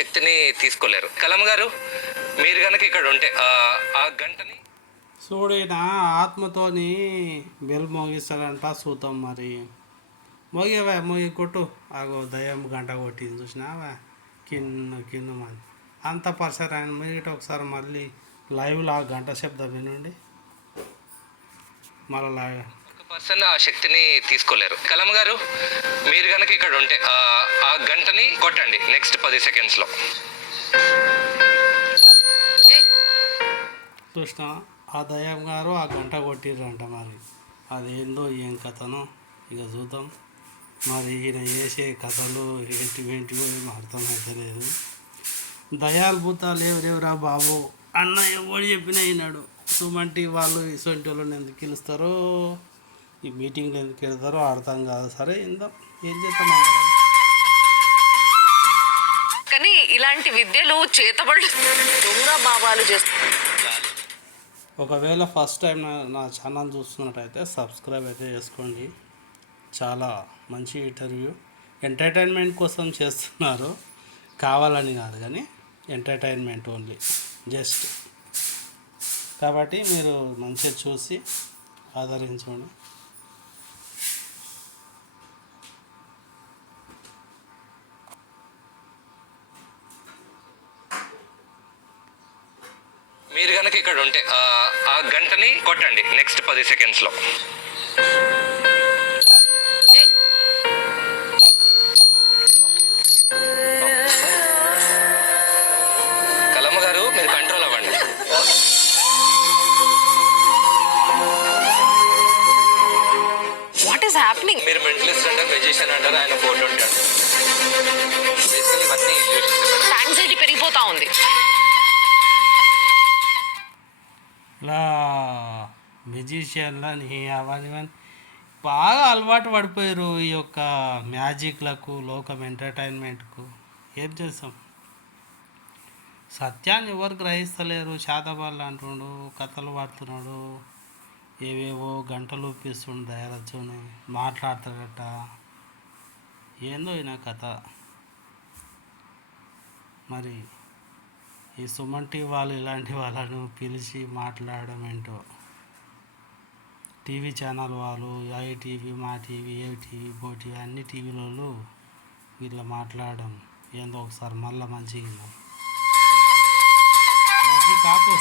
శక్తిని తీసుకోలేరు. కలం గారు, మీరు కనుక ఇక్కడ ఉంటే ఆ గంటని చూడిన ఆత్మతోని బెల్ మోగిస్తాడంట. చూద్దాం మరి. మోగేవా, మోగి కొట్టు. ఆగో దయ్యం గంట కొట్టింది చూసినావా, కిన్ను మంది అంత పర్సర్ ఆయన మిగట. ఒకసారి మళ్ళీ లైవ్లో ఆ గంట శబ్దం వినండి మళ్ళీ లాగా. పర్సన్ ఆ శక్తిని తీసుకోలేరు. కలం గారు, మీరు కనుక ఇక్కడ ఉంటే ఆ గంటని కొట్టండి నెక్స్ట్ 10 సెకండ్స్లో. చూసిన ఆ దయ్యం గారు ఆ గంట కొట్టిర్రంట. మరి అదేందో ఏం కథనో ఇక చూద్దాం. మరి ఈయన చేసే కథలు ఏంటివో ఏం అర్థమైతే లేదు. దయాలు భూతాలు లేవురా బాబు అన్న ఎవడు చెప్పినా అయినాడు. సుమంటి వాళ్ళు ఇసొంటి వాళ్ళని ఎందుకు పిలుస్తారో, ఈ మీటింగ్లు ఎందుకు వెళ్తారో అర్థం కాదు. సరే ఇందాం, ఏం చేస్తాం అందరం. కానీ ఇలాంటి విద్యలు చేతబడులు దొంగ బాబాలు చేస్తారు. ఒకవేళ ఫస్ట్ టైం నా ఛానల్ చూస్తున్నట్టయితే సబ్స్క్రైబ్ అయితే చేసుకోండి. చాలా మంచి ఇంటర్వ్యూ, ఎంటర్టైన్మెంట్ కోసం చేస్తున్నారు, కావాలని కాదు కానీ ఎంటర్టైన్మెంట్ ఓన్లీ, జస్ట్. కాబట్టి మీరు మంచిగా చూసి ఆదరించండి. మీరు కనుక ఇక్కడ ఉంటే ఆ గంటని కొట్టండి నెక్స్ట్ 10 సెకండ్స్లో. కలమ్మ గారు, మీరు కంట్రోల్ అవ్వండి. What is happening? మీరు మెంటలిస్ట్ అంటారు, మెజిషియన్ అంటారు, ఆయన 420 అంటారు. బేసికలీ ఇవన్నీ యాంగ్జైటీ పెరిగిపోతా ఉంది. ఇలా మ్యూజిషియన్లని అవన్నీ బాగా అలవాటు పడిపోయారు ఈ యొక్క మ్యాజిక్లకు, లోకం ఎంటర్టైన్మెంట్కు. ఏం చేస్తాం, సత్యాన్ని ఎవరు గ్రహిస్తలేరు. శాతబాళ్ళు అంటుండు, కథలు పడుతున్నాడు, ఏవేవో గంటలు ఊపిస్తుండు, దయరచ్చుని మాట్లాడతాడట. ఏందో ఈయన కథ. మరి ఈ సుమన్ టీవీ వాళ్ళు ఇలాంటి వాళ్ళను పిలిచి మాట్లాడడం ఏంటో, టీవీ ఛానల్ వాళ్ళు, ఐటీవీ, మా టీవీ, ఏ టీవీ, బో టీవీ, అన్ని టీవీలలో వీళ్ళ మాట్లాడడం ఏందో. ఒకసారి మళ్ళీ మంచిగా మ్యూజిక్ ఆపు,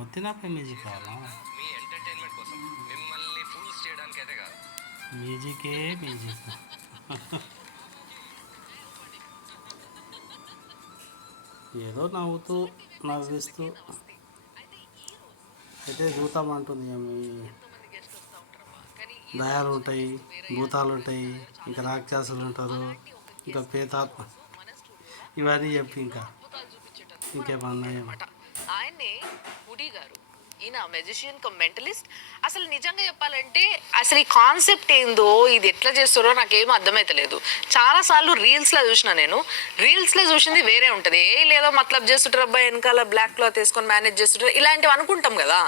వద్దినప్పుడు మ్యూజిక్ కావాలా? మీ ఎంటర్టైన్మెంట్ కోసం, మిమ్మల్ని ఫూల్స్ చేయడానికి అయితే కాదు. మ్యూజికే మ్యూజిక్. ఏదో నవ్వుతూ నవ్విస్తూ అయితే చూతామంటుంది. మీ దయాలు ఉంటాయి, భూతాలు ఉంటాయి, ఇంకా రాక్షసులు ఉంటారు, ఇంకా పేతాత్మ, ఇవన్నీ చెప్పి ఇంకేమన్నా ఆయన్నే హుడీ గారు, ఈయన మెజిషియన్ కమ్ మెంటలిస్ట్. అసలు నిజంగా చెప్పాలంటే అసలు ఈ కాన్సెప్ట్ ఏందో, ఇది ఎట్లా చేస్తారో నాకేం అర్థమైతలేదు. చాలాసార్లు రీల్స్లో చూసిన, నేను రీల్స్లో చూసింది వేరే ఉంటుంది. లేదో మతలబ్ చేస్తుంటారు, అబ్బాయి వెనకాల బ్లాక్ క్లాత్ వేసుకొని మేనేజ్ చేస్తుంటారు, ఇలాంటివి అనుకుంటాం కదా.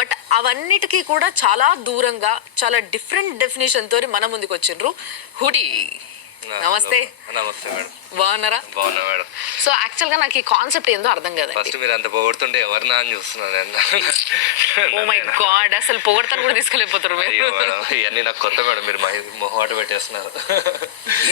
బట్ అవన్నిటికీ కూడా చాలా దూరంగా, చాలా డిఫరెంట్ డెఫినేషన్ తోని మన ముందుకు వచ్చిండ్రు హుడీ. నమస్తే. నమస్తే మేడం. బాగున్నారా? బాగున్నా మేడం. సో యాక్చువల్గా నాకు ఈ కాన్సెప్ట్ ఏందో అర్థం కదా. ఫస్ట్ మీరు అంత పొగుడుతుంటే ఎవరినా అని చూస్తున్నాను. ఓ మై గాడ్, అసలు పొగడతాను కూడా తీసుకోలేకపోతారు మీరు. ఇవన్నీ నాకు కొత్త మేడం, మీరు మొహమాట పెట్టేస్తున్నారు.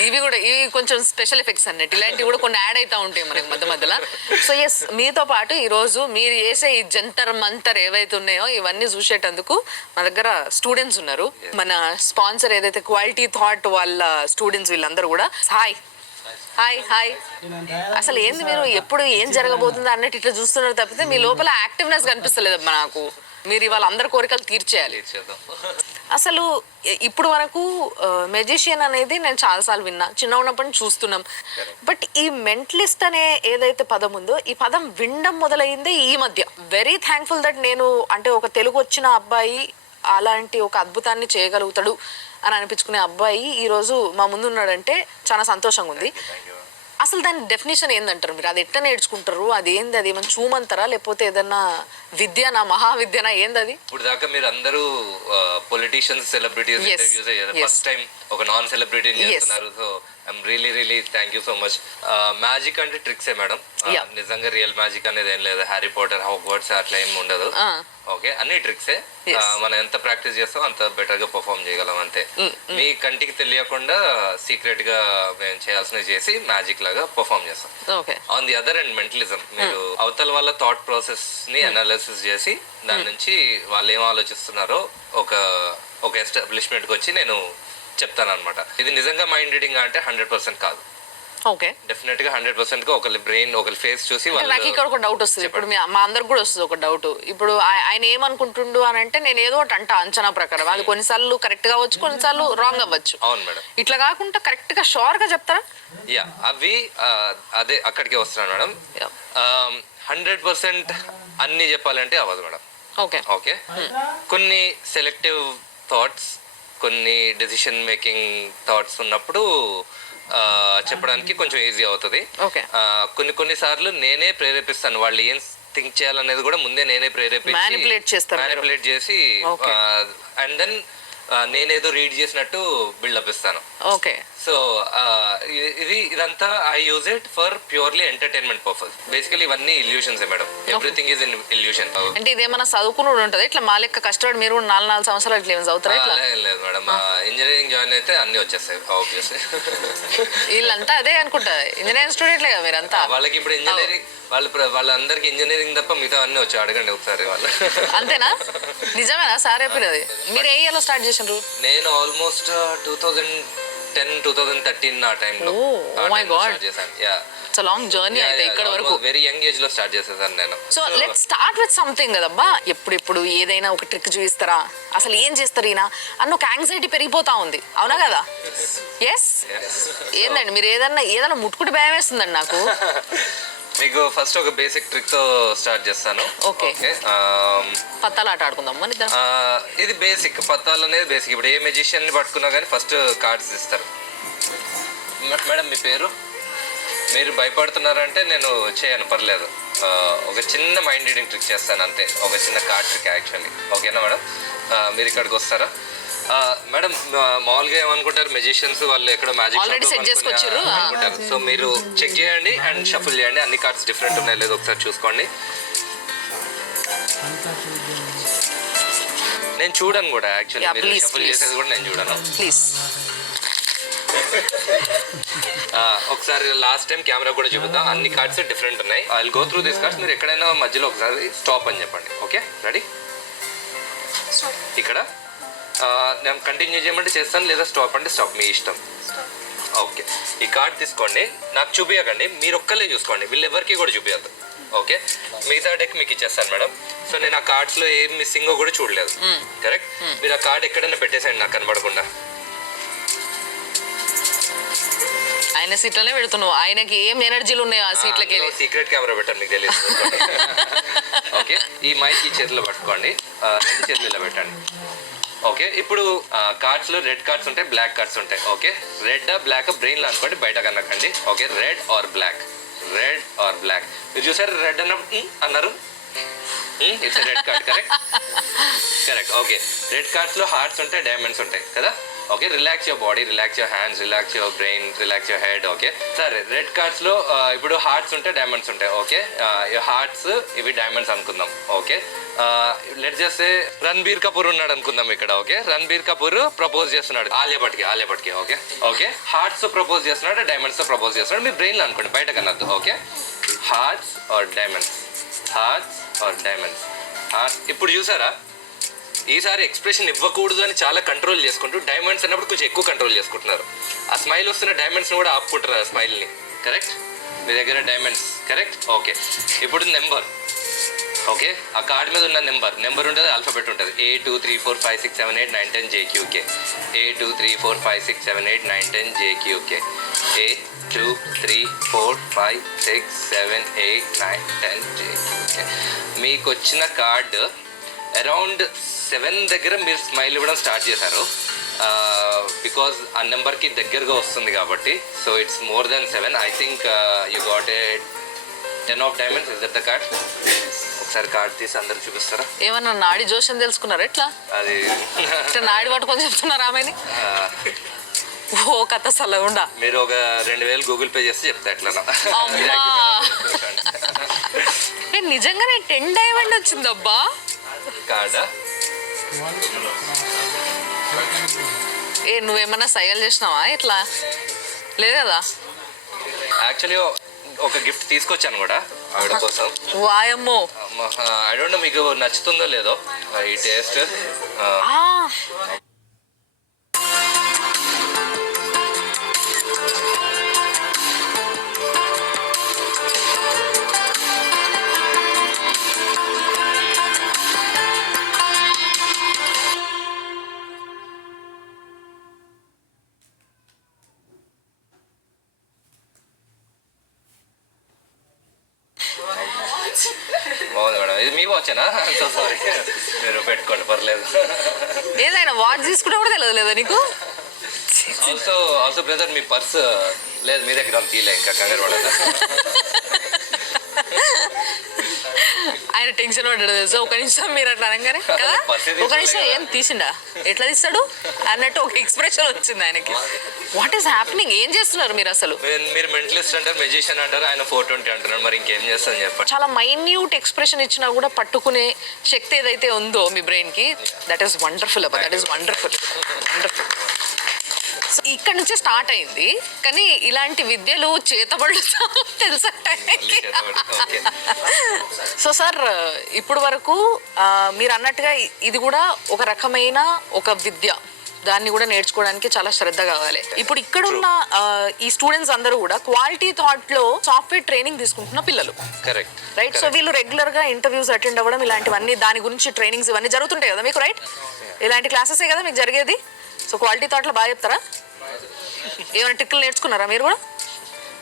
ఇవి కొంచెం స్పెషల్ ఎఫెక్ట్స్ అన్నట్టు, ఇలాంటివి కూడా కొన్ని యాడ్ అవుతూ ఉంటాయి మనకి మధ్య మధ్యలో. సో ఎస్, మీతో పాటు ఈరోజు మీరు చేసే ఈ జంతర్ మంతర్ ఏవైతే ఉన్నాయో ఇవన్నీ చూసేటందుకు మా దగ్గర స్టూడెంట్స్ ఉన్నారు. మన స్పాన్సర్ ఏదైతే క్వాలిటీ థాట్ వాళ్ళ స్టూడెంట్స్ వీళ్ళందరూ కూడా. Hi hi hi. అసలు ఏంది, మీరు ఎప్పుడు ఏం జరగబోతుందో అన్నట్టు ఇట్లా చూస్తున్నారు తప్పితే మీ లోపల యాక్టివ్నెస్ కనిపిస్తలేదమ్మా నాకు. మీరు ఇవాళ అందరి కోరికలు తీర్చేయాలి. అసలు ఇప్పుడు వరకు మెజిషియన్ అనేది నేను చాలాసార్లు విన్నా, చిన్న ఉన్నప్పటి నుంచి చూస్తున్నాం. బట్ ఈ మెంటలిస్ట్ అనే ఏదైతే పదం ఉందో, ఈ పదం వినడం మొదలైందే ఈ మధ్య. వెరీ థ్యాంక్ఫుల్ దట్ నేను, అంటే ఒక తెలుగు వచ్చిన అబ్బాయి అలాంటి ఒక అద్భుతాన్ని చేయగలుగుతాడు అని అనిపించుకునే అబ్బాయి ఈరోజు మా ముందు ఉన్నాడంటే చాలా సంతోషంగా ఉంది. అసలు దాని డెఫినేషన్ ఏందంటారు మీరు? అది ఎట్లా నేర్చుకుంటారు? అది ఏంది? అది ఏమైనా చూమంటారా, లేకపోతే ఏదన్నా విద్యనా, మహావిద్యనా, ఏంది అది? ఇప్పుడు దాకా మీరు అందరూ politicians, celebrities interviews first time ఒక నాన్ సెలబ్రిటీ చేస్తున్నారు. So I'm really thank you so much. Magic అంటే ట్రిక్సే మేడం. Yeah. నిజంగా రియల్ మ్యాజిక్ అనేది ఏం లేదు. హ్యారీ పాటర్, హాగ్వార్ట్స్ అట్లా ఏం ఉండదు. ఓకే, అన్ని ట్రిక్సే. Yes. మనం ఎంత ప్రాక్టీస్ చేస్తాం అంత బెటర్ గా పర్ఫామ్ చేయగలం అంతే. మీ కంటికి తెలియకుండా సీక్రెట్ గా మేము చేయాల్సినవి చేసి మ్యాజిక్ లాగా పర్ఫామ్ చేస్తాం. Okay. On the other and mentalism, మీరు అవతల వాళ్ళ థాట్ ప్రాసెస్ ని అనాలిసిస్ చేసి దాని నుంచి వాళ్ళు ఏం ఆలోచిస్తున్నారో ఒక ఎస్టాబ్లిష్మెంట్ కి వచ్చి నేను చెప్తాను అనమాట. ఇది నిజంగా మైండ్ రీడింగ్ అంటే 100% కాదు. ఓకే. డెఫినెట్ గా 100% గా ఒకరి బ్రెయిన్ ఒకరి ఫేస్ చూసి నాకు ఇక్కడ ఒక డౌట్ వస్తుంది. ఇప్పుడు మా అందరికి కూడా వస్తుంది ఒక డౌట్. ఇప్పుడు ఆయన ఏమనుకుంటుండు అని అంటే నేను ఏదో ఒకటి అంచనా ప్రకారం అది కొన్నిసార్లు కరెక్ట్ గా అవ్వచ్చు, కొన్నిసార్లు రాంగ్ అవ్వచ్చు. అవును మేడం. ఇట్లా కాకుండా కరెక్ట్ గా షూర్ గా చెప్తారా? యా, అవి అదే అక్కడికి వస్తున్నాను మేడం. 100% అన్ని చెప్పాలంటే అవ్వదు మేడం. ఓకే. ఓకే, కొన్ని సెలెక్టివ్ థాట్స్, కొన్ని డెసిషన్ మేకింగ్ థాట్స్ ఉన్నప్పుడు చెప్పడానికి కొంచెం ఈజీ అవుతుంది. ఓకే. కొన్ని సార్లు నేనే ప్రేరేపిస్తాను. వాళ్ళు ఏం థింక్ చేయాలనేది కూడా ముందే నేనే Manipulate చేస్తారు మీరు. మ్యానిపులేట్ చేసి Okay. అండ్ దెన్ నేనేదో రీడ్ చేసినట్టు బిల్డప్ ఇస్తాను. ఓకే. సో ఇదంతా I use it for purely entertainment purpose. Basically ఇవన్నీ illusions madam. Everything is in illusion. అంటే ఇదేమన్నా చదువుకుని ఉంటుంది ఇట్లా మా లెక్క కష్టపడి మీరు 4 సంవత్సరాలు ఇట్లా ఏమైనా చదువుతారా ఇట్లా? లేదు మేడం, ఇంజనీరింగ్ జాయిన్ అయితే అన్ని వచ్చేస్తాయి ఆబ్వియస్లీ. వీళ్ళంతా అదే అనుకుంటా, ఇంజనీరింగ్ స్టూడెంట్లే కదా మీరంతా. వాళ్ళకి ఇప్పుడు ఇంజనీరింగ్ వాళ్ళందరికి ఇంజనీరింగ్ తప్ప మిగతా అన్ని వచ్చి అడగండి ఒకసారి వాళ్ళు. అంతేనా? నిజమేనా సార్ చెప్పినది? మీరు ఏ ఇయర్లో స్టార్ట్ చేసిండ్రు? నేను ఆల్మోస్ట్ 2010-2013 ఆ టైంలో స్టార్ట్ చేశాను. యా, ఇట్స్ లాంగ్ జర్నీ అయితే ఇక్కడ వరకు. వెరీ యంగ్ ఏజ్ లో స్టార్ట్ చేసేసాను నేను. So let's start with something కదబ్బా. ఎప్పుడు ఏదైనా ఒక ట్రిక్ చూపిస్తారా, అసలు ఏం చేస్తారు ఈయన అన్న ఒక యాంగ్జైటీ పెరిగిపోతా ఉంది, అవునా కదా? ఎస్. ఏందండి మీరు ఏదైనా ముట్టుకుంటే భయం వేస్తుందండి నాకు. మీకు ఫస్ట్ ఒక బేసిక్ ట్రిక్ తో స్టార్ట్ చేస్తాను. ఓకే. పత్తాలు ఆట ఆడుకుందాం మన ఇద్దరం. ఇది బేసిక్, పత్తాలు అనేది బేసిక్. ఇప్పుడు ఏ మెజిషియన్ ని పట్టుకున్నా కానీ ఫస్ట్ కార్డ్స్ ఇస్తారు. మేడం మీ పేరు? మీరు భయపడుతున్నారంటే నేను చేయను, పర్లేదు. ఒక చిన్న మైండ్ రీడింగ్ ట్రిక్ చేస్తాను అంతే, ఒక చిన్న కార్డ్ ట్రిక్ యాక్చువల్లీ. ఓకేనా మేడం? మీరు ఇక్కడికి వస్తారా? మేడం మామూలుగా ఏమనుకుంటారు మెజిషియన్స్ వాళ్ళు ఎక్కడ మ్యాజిక్ ఆల్రెడీ సెట్ చేసుకొచ్చారు అనుకుంటారు. సో మీరు చెక్ చేయండి అండ్ షఫుల్ చేయండి, అన్ని కార్డ్స్ డిఫరెంట్ ఉన్నాయో లేదో ఒకసారి చూసుకోండి. నేను చూడను కూడా యాక్చువల్లీ, మీరు షఫుల్ చేసేది కూడా నేను చూడను. ప్లీజ్ ఒకసారి లాస్ట్ టైం కెమెరా కూడా చూపిద్దాం. అన్ని కార్డ్స్ డిఫరెంట్ ఉన్నాయి. I will go through this cards. మీరు ఎక్కడైనా మధ్యలో ఒకసారి స్టాప్ అని చెప్పండి. Okay, ready? ఇక్కడ నేను కంటిన్యూ చేయమంటే చేస్తాను, లేదా స్టాప్ అంటే స్టాప్, మీ ఇష్టం. ఓకే, ఈ కార్డ్ తీసుకోండి, నాకు చూపించకండి, మీరు ఒక్కళ్ళే చూసుకోండి, వీళ్ళెవరికి కూడా చూపించద్దు. ఓకే, మిగతా డెక్ మీకు ఇచ్చేస్తాను మేడం. సో నేను ఆ కార్డ్స్లో ఏం మిస్సింగో కూడా చూడలేదు. కరెక్ట్? మీరు ఆ కార్డ్ ఎక్కడైనా పెట్టేసేయండి నాకు కనబడకుండా. ఆయన సీట్లనే పెడుతున్నావు, ఆయనకి ఏం ఎనర్జీలు ఉన్నాయో ఆ సీట్లకి. సీక్రెట్ కెమెరా పెట్టండి, మీకు తెలియదు. ఓకే, ఈ మైక్ ఈ చేతిలో పట్టుకోండి, 2 చేతులు ఇలా పెట్టండి. ఓకే, ఇప్పుడు కార్డ్స్ లో రెడ్ కార్డ్స్ ఉంటాయి, బ్లాక్ కార్డ్స్ ఉంటాయి. ఓకే, రెడ్ బ్లాక్ బ్రెయిన్ లో అనుకోండి, బయట కనకండి. Okay, red or black, red or black. మీరు చూసారు రెడ్ అన్నారు, it's red card. Correct? Correct. Okay, red cards లో హార్ట్స్ ఉంటాయి, డైమండ్స్ ఉంటాయి కదా. Okay, relax your body, relax your hands, relax your brain, relax your head. Okay, సరే red cards లో ఇప్పుడు హార్ట్స్ ఉంటాయి, డైమండ్స్ ఉంటాయి. ఓకే, హార్ట్స్ ఇవి డైమండ్స్ అనుకుందాం. Okay, let's just say Ranbir Kapoor ఉన్నాడు అనుకుందాం ఇక్కడ. ఓకే, రణబీర్ కపూర్ ప్రపోజ్ చేస్తున్నాడు ఆలియా భట్కి. ఓకే, ఓకే, హార్ట్స్ తో ప్రపోజ్ చేస్తున్నాడు, డైమండ్స్ తో ప్రపోజ్ చేస్తున్నాడు. మీ బ్రెయిన్ లో అనుకోండి, బయట కనద్దు. Okay, hearts or diamonds, hearts or diamonds, hearts. ఇప్పుడు చూసారా, ఈసారి ఎక్స్ప్రెషన్ ఇవ్వకూడదు అని చాలా కంట్రోల్ చేసుకుంటూ డైమండ్స్ అన్నప్పుడు కొంచెం ఎక్కువ కంట్రోల్ చేసుకుంటున్నారు. ఆ స్మైల్ వస్తున్న డైమండ్స్ని కూడా ఆపుకుంటారు ఆ స్మైల్ని. కరెక్ట్? మీ దగ్గర డైమండ్స్. కరెక్ట్? ఓకే, ఇప్పుడు నెంబర్. ఓకే, ఆ కార్డ్ మీద ఉన్న నెంబర్ ఉంటుంది, ఆల్ఫాబెట్ ఉంటుంది. A234567891 JQK, A234567891 A234567891 JQK. మీకు వచ్చిన కార్డు అరౌండ్ 7 దగ్గర మీరు స్మైల్ ఇవ్వడం స్టార్ట్ చేశారు, బికాజ్ ఆ నెంబర్కి దగ్గరగా వస్తుంది కాబట్టి. So it's more than 7. I think you got a 10 of diamonds. Is that the card? ఒకసారి కార్డ్ తీసి అందరు చూపిస్తారా? ఏమన్నా నాడి జోషం తెలుసుకున్నారా ఎట్లా? అది నాడి పట్టుకొని చెప్తున్నారు ఆమెని. ఓ కథ సలగుండా. మీరు ఒక 2000 గూగుల్ పే చేస్తే చెప్తా ఎట్లా అమ్మా నేను నిజంగానే 10 డైమండ్ వచ్చిందబ్బా. కార్డా నువ్వేమన్నా సైగలు చేసినావా ఇట్లా? లేదు కదా. యాక్చువల్లీ ఒక గిఫ్ట్ తీసుకొచ్చాను కూడా ఆవిడ కోసం. వాయమ్మో. ఐ డోంట్ నో మీకు నచ్చుతుందో లేదో ఈ టేస్ట్. బాగుంది మేడం. ఇది మీ వాచేనా? సో సారీ, మీరు పెట్టుకోండి పర్లేదు. ఏదైనా వాచ్ తీసుకుంటే కూడా తెలియదు లేదా నీకు? ఆల్సో బ్రదర్ మీ పర్స్ లేదు మీ దగ్గర, తీలే ఇంకా కంగారు పడదు. ఆయన టెన్షన్ పడ్డాడు తెలుసా ఒక నిమిషం మీరు అట్లా అనగానే కదా. ఒక నిమిషం ఏం తీసిండా, ఎట్లా తీస్తాడు అన్నట్టు ఒక ఎక్స్ప్రెషన్ వచ్చింది ఆయనకి. What is happening? ఏం చేస్తున్నారు మీరు అసలు? మీరు మెంటలిస్ట్ అంటారు, మెజిషియన్ అంటారు, ఆయన 420 అంటున్నారు, మరి ఇంకేం చేస్తాను చెప్పండి. చాలా మైన్యూట్ ఎక్స్ప్రెషన్ ఇచ్చినా కూడా పట్టుకునే శక్తి ఏదైతే ఉందో మీ బ్రెయిన్ కి, దట్ ఈస్ వండర్ఫుల్ అబ్బా, that is wonderful wonderful. So ఇక్కడ నుంచే స్టార్ట్ అయింది, కానీ ఇలాంటి విద్యలు చేతబడుతా తెలుసా. సో సార్ ఇప్పుడు వరకు మీరు అన్నట్టుగా ఇది కూడా ఒక రకమైన ఒక విద్య, దాన్ని కూడా నేర్చుకోవడానికి చాలా శ్రద్ధ కావాలి. ఇప్పుడు ఇక్కడున్న ఈ స్టూడెంట్స్ అందరూ కూడా క్వాలిటీ థాట్ లో సాఫ్ట్వేర్ ట్రైనింగ్ తీసుకుంటున్న పిల్లలు. Correct right. సో వీళ్ళు రెగ్యులర్ గా ఇంటర్వ్యూస్ అటెండ్ అవ్వడం, ఇలాంటివన్నీ దాని గురించి ట్రైనింగ్స్ ఇవన్నీ జరుగుతుంటాయి కదా మీకు, రైట్? ఇలాంటి క్లాసెసే కదా మీకు జరిగేది. సో క్వాలిటీ థాట్లో బాగా చెప్తారా? ఏమైనా ట్రిక్కులు నేర్చుకున్నారా మీరు కూడా?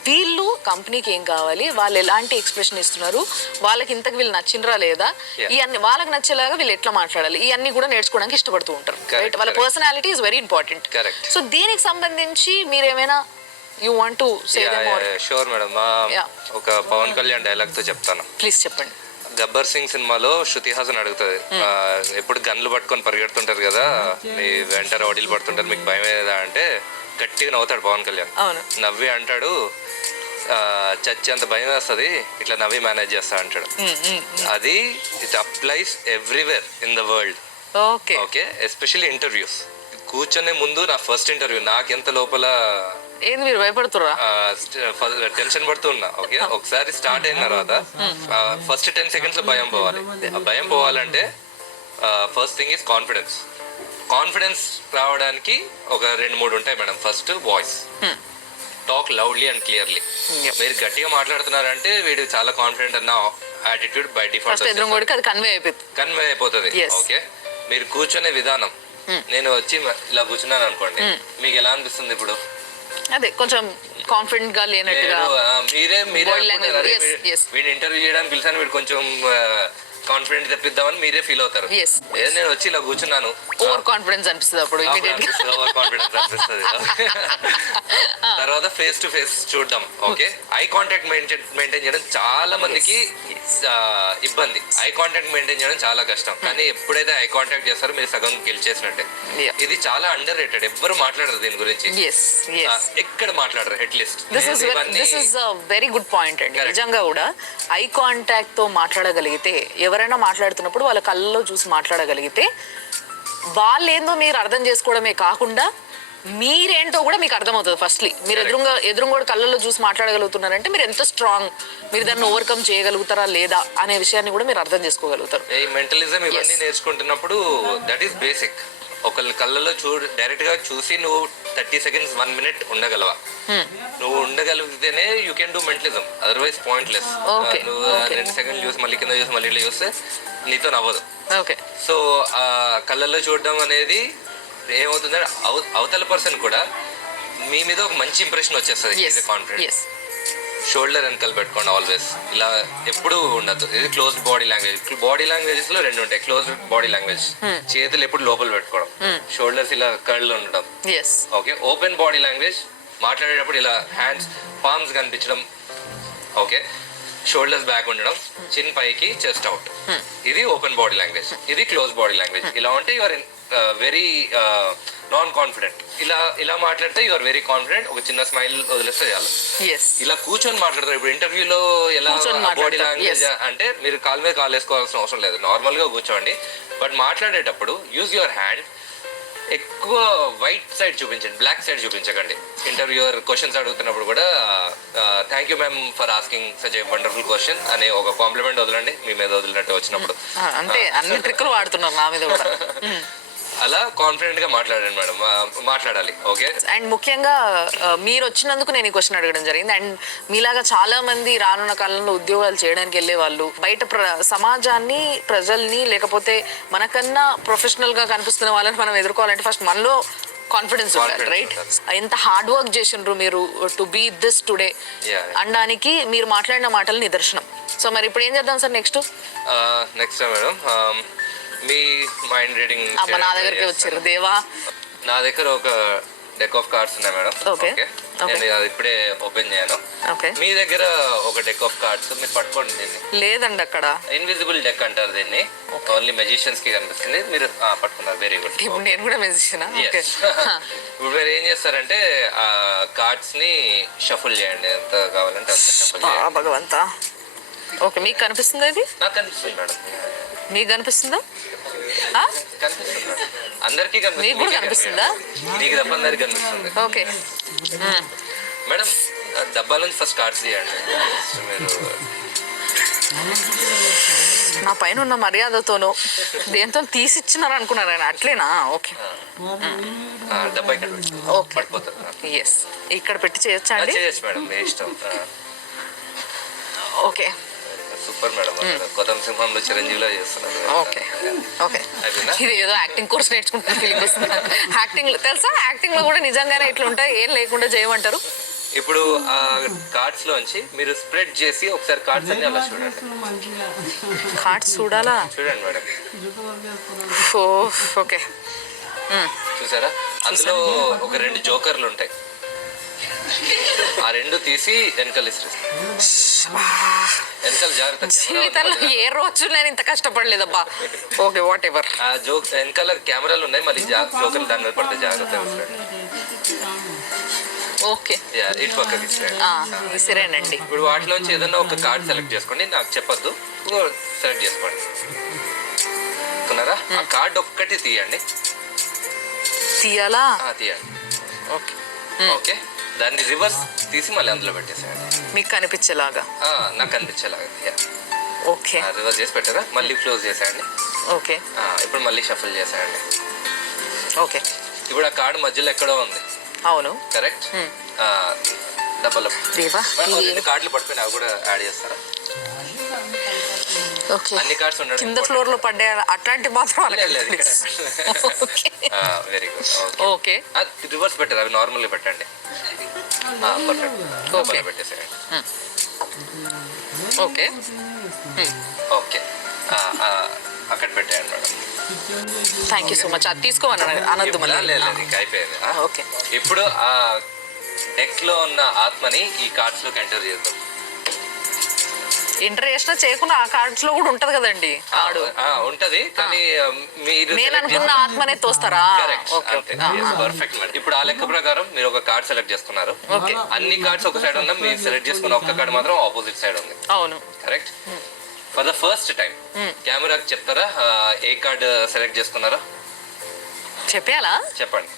వీళ్ళు కంపెనీకి ఏం కావాలి, వాళ్ళు ఎలాంటి ఎక్స్ప్రెషన్ ఇస్తున్నారు, వాళ్ళకి ఇంతకు వీళ్ళు నచ్చినరా లేదా, ఇవన్నీ వాళ్ళకి నచ్చేలాగా వీళ్ళు ఎట్లా మాట్లాడాలి, ఇవన్నీ కూడా నేర్చుకోవడానికి ఇష్టపడుతూ ఉంటారు. రైట్. వాళ్ళ personality is very important. So దీనికి సంబంధించి మీరు ఏమైనా you want to say them or? Sure madam. ఒక పవన్ కళ్యాణ్ డైలాగ్ తో చెప్తాను. ప్లీజ్ చెప్పండి. గబ్బర్ సింగ్ సినిమాలో శృతి హాసన్ అడుగుతుంది, ఎప్పుడు గన్లు పట్టుకొని పరిగెడుతుంటారు కదా, మీ వెంట రౌడీలు పడుతుంటారు, మీకు భయం ఏదా అంటే గట్టిగా నవ్వుతాడు పవన్ కళ్యాణ్. నవ్వి అంటాడు, చచ్చి అంత భయం వేస్తుంది, ఇట్లా నవ్వి మేనేజ్ చేస్తా అంటాడు. అది it applies everywhere in the world. Okay, especially interviews. కూర్చొనే ముందు నా ఫస్ట్ ఇంటర్వ్యూ నాకు ఎంత లోపల ఏంది మీరు భయపడుతురా? టెన్షన్ పడుతున్నా. ఓకే, ఒకసారి స్టార్ట్ అయిన తర్వాత ఫస్ట్ 10 seconds లో భయం పోవాలి. ఆ భయం పోవాలంటే first thing is confidence. Confidence రావడానికి ఒక 2-3 ఉంటాయి madam. First voice, talk loudly and clearly. మీరు గట్టిగా మాట్లాడుతున్నారంటే వీడు చాలా కాన్ఫిడెంట్ అన్న యాటిట్యూడ్ బై డిఫాల్ట్ కన్వే అయిపోతుంది. ఓకే, మీరు కూర్చునే విధానం, నేను వచ్చి ఇలా కూర్చున్నాను అనుకోండి, మీకు ఎలా అనిపిస్తుంది ఇప్పుడు? అదే కొంచెం కాన్ఫిడెంట్ గా లేనట్టుగా. మీరే వీడిని ఇంటర్వ్యూ చేయడానికి పిలిచాను, వీడు కొంచెం కాన్ఫిడెంట్ తెప్పిద్దామని మీరే ఫీల్ అవుతారు. నేను వచ్చి ఇలా కూర్చున్నాను, ఓవర్ కాన్ఫిడెన్స్ అనిపిస్తుంది అప్పుడు. ఓవర్ కాన్ఫిడెన్స్ అనిపిస్తుంది. తర్వాత ఫేస్ టు ఫేస్ చూడడం. ఓకే, ఐ కాంటాక్ట్ మెయింటైన్ చేయడం చాలా మందికి ఇబ్బంది. ఐ కాంటాక్ట్ మెయింటైన్ చేయడం చాలా కష్టం, కానీ ఎప్పుడైతే ఐ కాంటాక్ట్ చేస్తారో మీరు సగం గెలిచేసినట్టే. ఇది చాలా అండర్ రేటెడ్, ఎవ్వరు మాట్లాడరు దీని గురించి, ఎక్కడ మాట్లాడరు. At least this is very good point అండి. నిజంగా కూడా ఐ కాంటాక్ట్ తో మాట్లాడగలిగితే, ఎవరైనా మాట్లాడుతున్నప్పుడు వాళ్ళ కళ్ళలో చూసి మాట్లాడగలిగితే, వాళ్ళేందో మీరు అర్థం చేసుకోవడమే కాకుండా మీరేంటో కూడా మీకు అర్థమవుతుంది. ఫస్ట్లీ మీరు ఎదురుగా కళ్ళల్లో చూసి మాట్లాడగలుగుతున్నారంటే మీరు ఎంత స్ట్రాంగ్, మీరు దాన్ని ఓవర్కమ్ చేయగలుగుతారా లేదా అనే విషయాన్ని కూడా మీరు అర్థం చేసుకోగలుగుతారు. ఈ మెంటలిజం ఇవన్నీ నేర్చుకుంటున్నప్పుడు దట్ ఈస్ బేసిక్. ఒకళ్ళ కళ్ళలో డైరెక్ట్ గా చూసి నువ్వు 30 seconds 1 minute ఉండగలవా? నువ్వు ఉండగలిగితేనే you can do mentalism, otherwise pointless. నువ్వు 2 seconds చూసి మళ్ళీ కింద చూసి మళ్ళీ ఇట్లా చూస్తే నీతో నవ్వదు. సో కళ్ళల్లో చూడడం అనేది ఏమవుతుందంటే అవతల పర్సన్ కూడా మీ మీద ఒక మంచి ఇంప్రెషన్ వచ్చేస్తుంది. కాన్ఫిడెంట్. షోల్డర్ వెనకాల పెట్టుకోండి ఆల్వేస్, ఇలా ఎప్పుడు ఉండదు. ఇది closed body language. Body languages లో 2 ఉంటాయి. క్లోజ్డ్ బాడీ లాంగ్వేజ్, చేతులు ఎప్పుడు లోపల పెట్టుకోవడం, షోల్డర్స్ ఇలా కర్ల్ ఉండడం. ఓకే, ఓపెన్ బాడీ లాంగ్వేజ్, మాట్లాడేటప్పుడు ఇలా హ్యాండ్స్ పామ్స్ కనిపించడం. ఓకే, షోల్డర్స్ బ్యాక్ ఉండడం, చిన్ పైకి చెస్ట్ అవుట్. ఇది ఓపెన్ బాడీ లాంగ్వేజ్. ఇది క్లోజ్ బాడీ లాంగ్వేజ్. ఇలా ఉంటే యువర్ వెరీ నాన్ కాన్ఫిడెంట్. ఇలా మాట్లాడితే యు ఆర్ వెరీ కాన్ఫిడెంట్. ఒక చిన్న స్మైల్ వదిలేస్తే చాలు. ఎస్ ఇలా కూర్చొని మాట్లాడతారు. ఇప్పుడు ఇంటర్వ్యూలో ఎలా కూర్చొని బాడీ మాట్లాడతారు, లాంగ్వేజ్ అంటే మీరు కాలు మీద కాలు వేసుకోవాల్సిన అవసరం లేదు, నార్మల్గా కూర్చోండి. బట్ మాట్లాడేటప్పుడు యూజ్ యువర్ హ్యాండ్. ఎక్కువ వైట్ సైడ్ చూపించండి, బ్లాక్ సైడ్ చూపించకండి. ఇంటర్వ్యూయర్ క్వశ్చన్స్ అడుగుతున్నప్పుడు కూడా thank you ma'am for asking such a wonderful question అనే ఒక కాంప్లిమెంట్ వదలండి మీ మీద వదిలినట్టు వచ్చినప్పుడు. అంటే అన్ని ట్రిక్కులు వాడుతున్నారు నా మీద కూడా. అలా కాన్ఫిడెంట్ గా మాట్లాడండి మేడం, మాట్లాడాలి. ఓకే. అండ్ ముఖ్యంగా మీరు వచ్చినందుకు నేను ఈ క్వశ్చన్ అడగడం జరిగింది. అండ్ మీలాగా చాలా మంది రానున్న కాలంలో ఉద్యోగాలు చేయడానికి వెళ్ళే వాళ్ళు బయట సమాజాన్ని, ప్రజల్ని, లేకపోతే మనకన్నా ప్రొఫెషనల్ గా కనిపిస్తున్న వాళ్ళని మనం ఎదుర్కోవాలంటే ఫస్ట్ మనలో కాన్ఫిడెన్స్ ఉండాలి, రైట్? ఎంత హార్డ్ వర్క్ చేసిండ్రు మీరు టు బీ దిస్ టుడే అనడానికి మీరు మాట్లాడిన మాటలు నిదర్శనం. సో మరి ఇప్పుడు ఏం చేద్దాం సార్ నెక్స్ట్ మేడం? మీ మైండ్ రీడింగ్ నా దగ్గరికి వచ్చారు దేవా. నా దగ్గర ఒక డెక్ ఆఫ్ కార్డ్స్ ఉన్నాయి మేడం. ఓకే. నేను అది ఇప్పుడే ఓపెన్ చేయను. మీ దగ్గర ఒక డెక్ ఆఫ్ కార్డ్స్ మీరు పట్టుకోండి. దీన్ని లేదండి అక్కడ ఇన్విజిబుల్ డెక్ అంటారు దీన్ని. ఓన్లీ మెజిషియన్స్ కి కనిపిస్తుంది. మీరు పట్టుకున్నారు, వెరీ గుడ్. ఇప్పుడు నేను కూడా మెజిషియన్. ఇప్పుడు మీరు ఏం చేస్తారంటే ఆ కార్డ్స్ ని షఫుల్ చేయండి, ఎంత కావాలంటే అంత షఫుల్ చేయండి. భగవంతా. ఓకే, మీకు కనిపిస్తుందా ఇది? నాకు కనిపిస్తుంది మేడం. మీకు కనిపిస్తుందా? కనిపిస్తుంది మేడం, అందరికీ కనిపిస్తుంది. మీకు కూడా కనిపిస్తుందా? మీకు తప్ప అందరికి కనిపిస్తుంది. ఓకే మేడం, డబ్బా నుంచి ఫస్ట్ కార్డ్స్ తీయండి. మీరు నా పైన ఉన్న మర్యాదతోనో దేంతో తీసిచ్చినారు అనుకున్నారు ఆయన, అట్లేనా? ఓకే. డబ్బా ఇక్కడ పడిపోతుంది. ఎస్, ఇక్కడ పెట్టి చేయొచ్చా అండి? చేయొచ్చు మేడం, మీ ఇష్టం. Okay, super madam. కొత్త సింహంలో చిరంజీవిలో చేస్తున్నారు. Okay okay. ఇది ఏదో యాక్టింగ్ కోర్స్ నేర్చుకుంటున్న ఫీలింగ్ వస్తుంది. యాక్టింగ్ తెలుసా? యాక్టింగ్ లో కూడా నిజంగానే ఇట్లా ఉంటాయి, ఏం లేకుండా చేయమంటారు. ఇప్పుడు ఆ కార్డ్స్ లోంచి మీరు స్ప్రెడ్ చేసి ఒకసారి కార్డ్స్ అన్ని అలా చూడండి. కార్డ్స్ చూడాలా? చూడండి మేడం. ఓకే, చూసారా? అందులో ఒక 2 జోకర్లు ఉంటాయి. ఆ 2 తీసి వెనకాల వెనకాల జాగ్రత్త. జీవితంలో ఏ రోజు నేను ఇంత కష్టపడలేదబ్బా. Okay, what ever. ఆ వెనకాల కెమెరాలు ఉన్నాయి, మళ్ళీ జోకర్లు దాని మీద పడితే జాగ్రత్త. ఓకే, ఇటు పక్కకి సరేనండి. ఇప్పుడు వాటిలోంచి ఏదన్నా ఒక కార్డ్ సెలెక్ట్ చేసుకోండి, నాకు చెప్పొద్దు, సెలెక్ట్ చేసుకోండి. అనుకున్నారా? ఆ కార్డ్ ఒక్కటి తీయండి. తీయాలా? తీయండి. ఓకే ఓకే, దాన్ని రివర్స్ తీసి మళ్ళీ అందులో పెట్టేసేయండి, మీకు కనిపించేలాగా. నాకు కనిపించేలాగా. ఓకే, రివర్స్ చేసి పెట్టారా? మళ్ళీ క్లోజ్ చేసేయండి. ఓకే, ఇప్పుడు మళ్ళీ షఫుల్ చేసేయండి. ఓకే. ఇప్పుడు ఆ కార్డు మధ్యలో ఎక్కడో ఉంది. అవును, కరెక్ట్. డబ్బులు కార్డులు పట్టుకుని అవి కూడా యాడ్ చేస్తారా? ఓకే, అన్ని కార్డ్స్ ఉండండి. కింద ఫ్లోర్ లో పడ్డే అట్లాంటి మాత్రం వెరీ గుడ్. ఓకే, రివర్స్ పెట్టారు, అవి నార్మల్గా పెట్టండి. పర్ఫెక్ట్, పెట్టేసేయండి. ఓకే ఓకే, అక్కడ పెట్టేయండి madam. Thank you so much. అది తీసుకోమని అనద్దు మళ్ళీ. లేదు, ఇంకా అయిపోయింది. ఓకే, ఇప్పుడు ఆ డెక్ లో ఉన్న ఆత్మని ఈ కార్డ్స్ లోకి ఎంటర్ చేద్దాం. ఎంటర్ చేసినా చేయకుండా ఆ కార్డ్స్ లో కూడా ఉంటది కదండి. ఉంటది, కానీ మీరు నేను అనుకున్న ఆత్మనే తోస్తారా? Perfect madam. ఇప్పుడు ఆ లెక్క ప్రకారం మీరు ఒక కార్డ్ సెలెక్ట్ చేసుకున్నారు. అన్ని కార్డ్స్ ఒక సైడ్ ఉన్నా, మీరు సెలెక్ట్ చేసుకున్న ఒక్క కార్డ్ మాత్రం ఆపోజిట్ సైడ్ ఉంది. అవును, correct. For the first time కెమెరాకి చెప్తారా ఏ కార్డ్ సెలెక్ట్ చేసుకున్నారో? చెప్పాలా? చెప్పండి.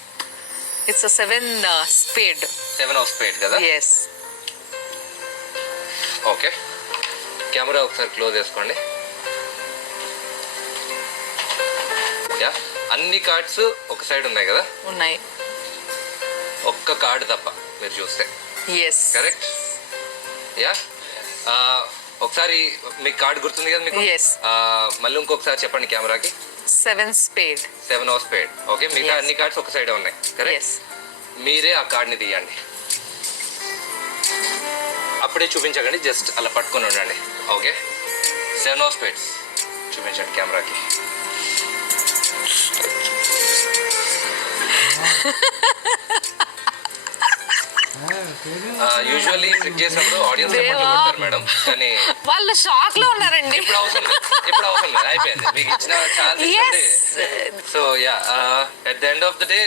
It's 7 spade. 7 ఆఫ్ స్పేడ్ కదా? yes. ఓకే, కెమెరా ఒకసారి క్లోజ్ చేసుకోండి. అన్ని కార్డ్స్ ఒక సైడ్ ఉన్నాయి కదా? ఉన్నాయి. ఒక్క కార్డ్ తప్ప మీరు చూస్తే. Yes, correct. ఒకసారి మీకు కార్డ్ గుర్తుంది కదా మీకు? మళ్ళీ ఇంకొకసారి చెప్పండి కెమెరాకి. 7 స్పేడ్. 7 of spade. ఓకే, మిగతా అన్ని కార్డ్స్ ఒక సైడ్ ఉన్నాయి. కరెక్ట్. మీరే ఆ కార్డ్ని తీయండి. అప్పుడే చూపించకండి, జస్ట్ అలా పట్టుకొని ఉండండి. ఓకే, 7 ఆఫ్ స్పేడ్స్ చూపించండి కెమెరాకి. యూజువల్లీ ట్రిక్ చేసినప్పుడు ఆడియన్స్ కొడతారు మేడం, కానీ వాళ్ళు షాక్ లో ఉన్నారండి. ఇప్పుడు అవసరం లేదు, అయిపోయింది మీకు ఇచ్చిన chance. Yes. So yeah, at the end of the day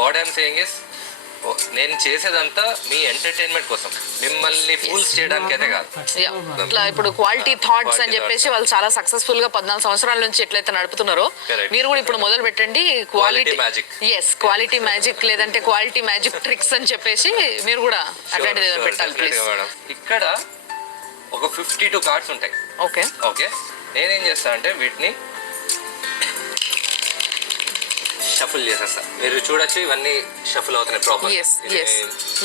what I'm saying is, నేను చేసేదంతా మీ ఎంటర్టైన్మెంట్ కోసం, మిమ్మల్ని ఫూల్స్ చేయడానికి అయితే కాదు. Yeah. ఇట్లా ఇప్పుడు క్వాలిటీ థాట్స్ అని చెప్పేసి వాళ్ళు చాలా సక్సెస్ఫుల్ గా 14 సంవత్సరాల నుంచి ఎట్లయితే నడుపుతున్నారో Correct. మీరు కూడా ఇప్పుడు మొదలు పెట్టండి Quality magic. క్వాలిటీ మ్యాజిక్ లేదంటే క్వాలిటీ మ్యాజిక్ ట్రిక్స్ అని చెప్పేసి మీరు కూడా అట్లాంటిది ఏదైనా పెట్టాలి ప్లీజ్. మేడం ఇక్కడ ఒక 52 కార్డ్స్ ఉంటాయి. ఓకే ఓకే, నేనేం చేస్తానంటే వీటిని షఫుల్ చేసేస్తా. మీరు చూడొచ్చు ఇవన్నీ షఫుల్ అవుతున్నాయి proper. Yes, yes,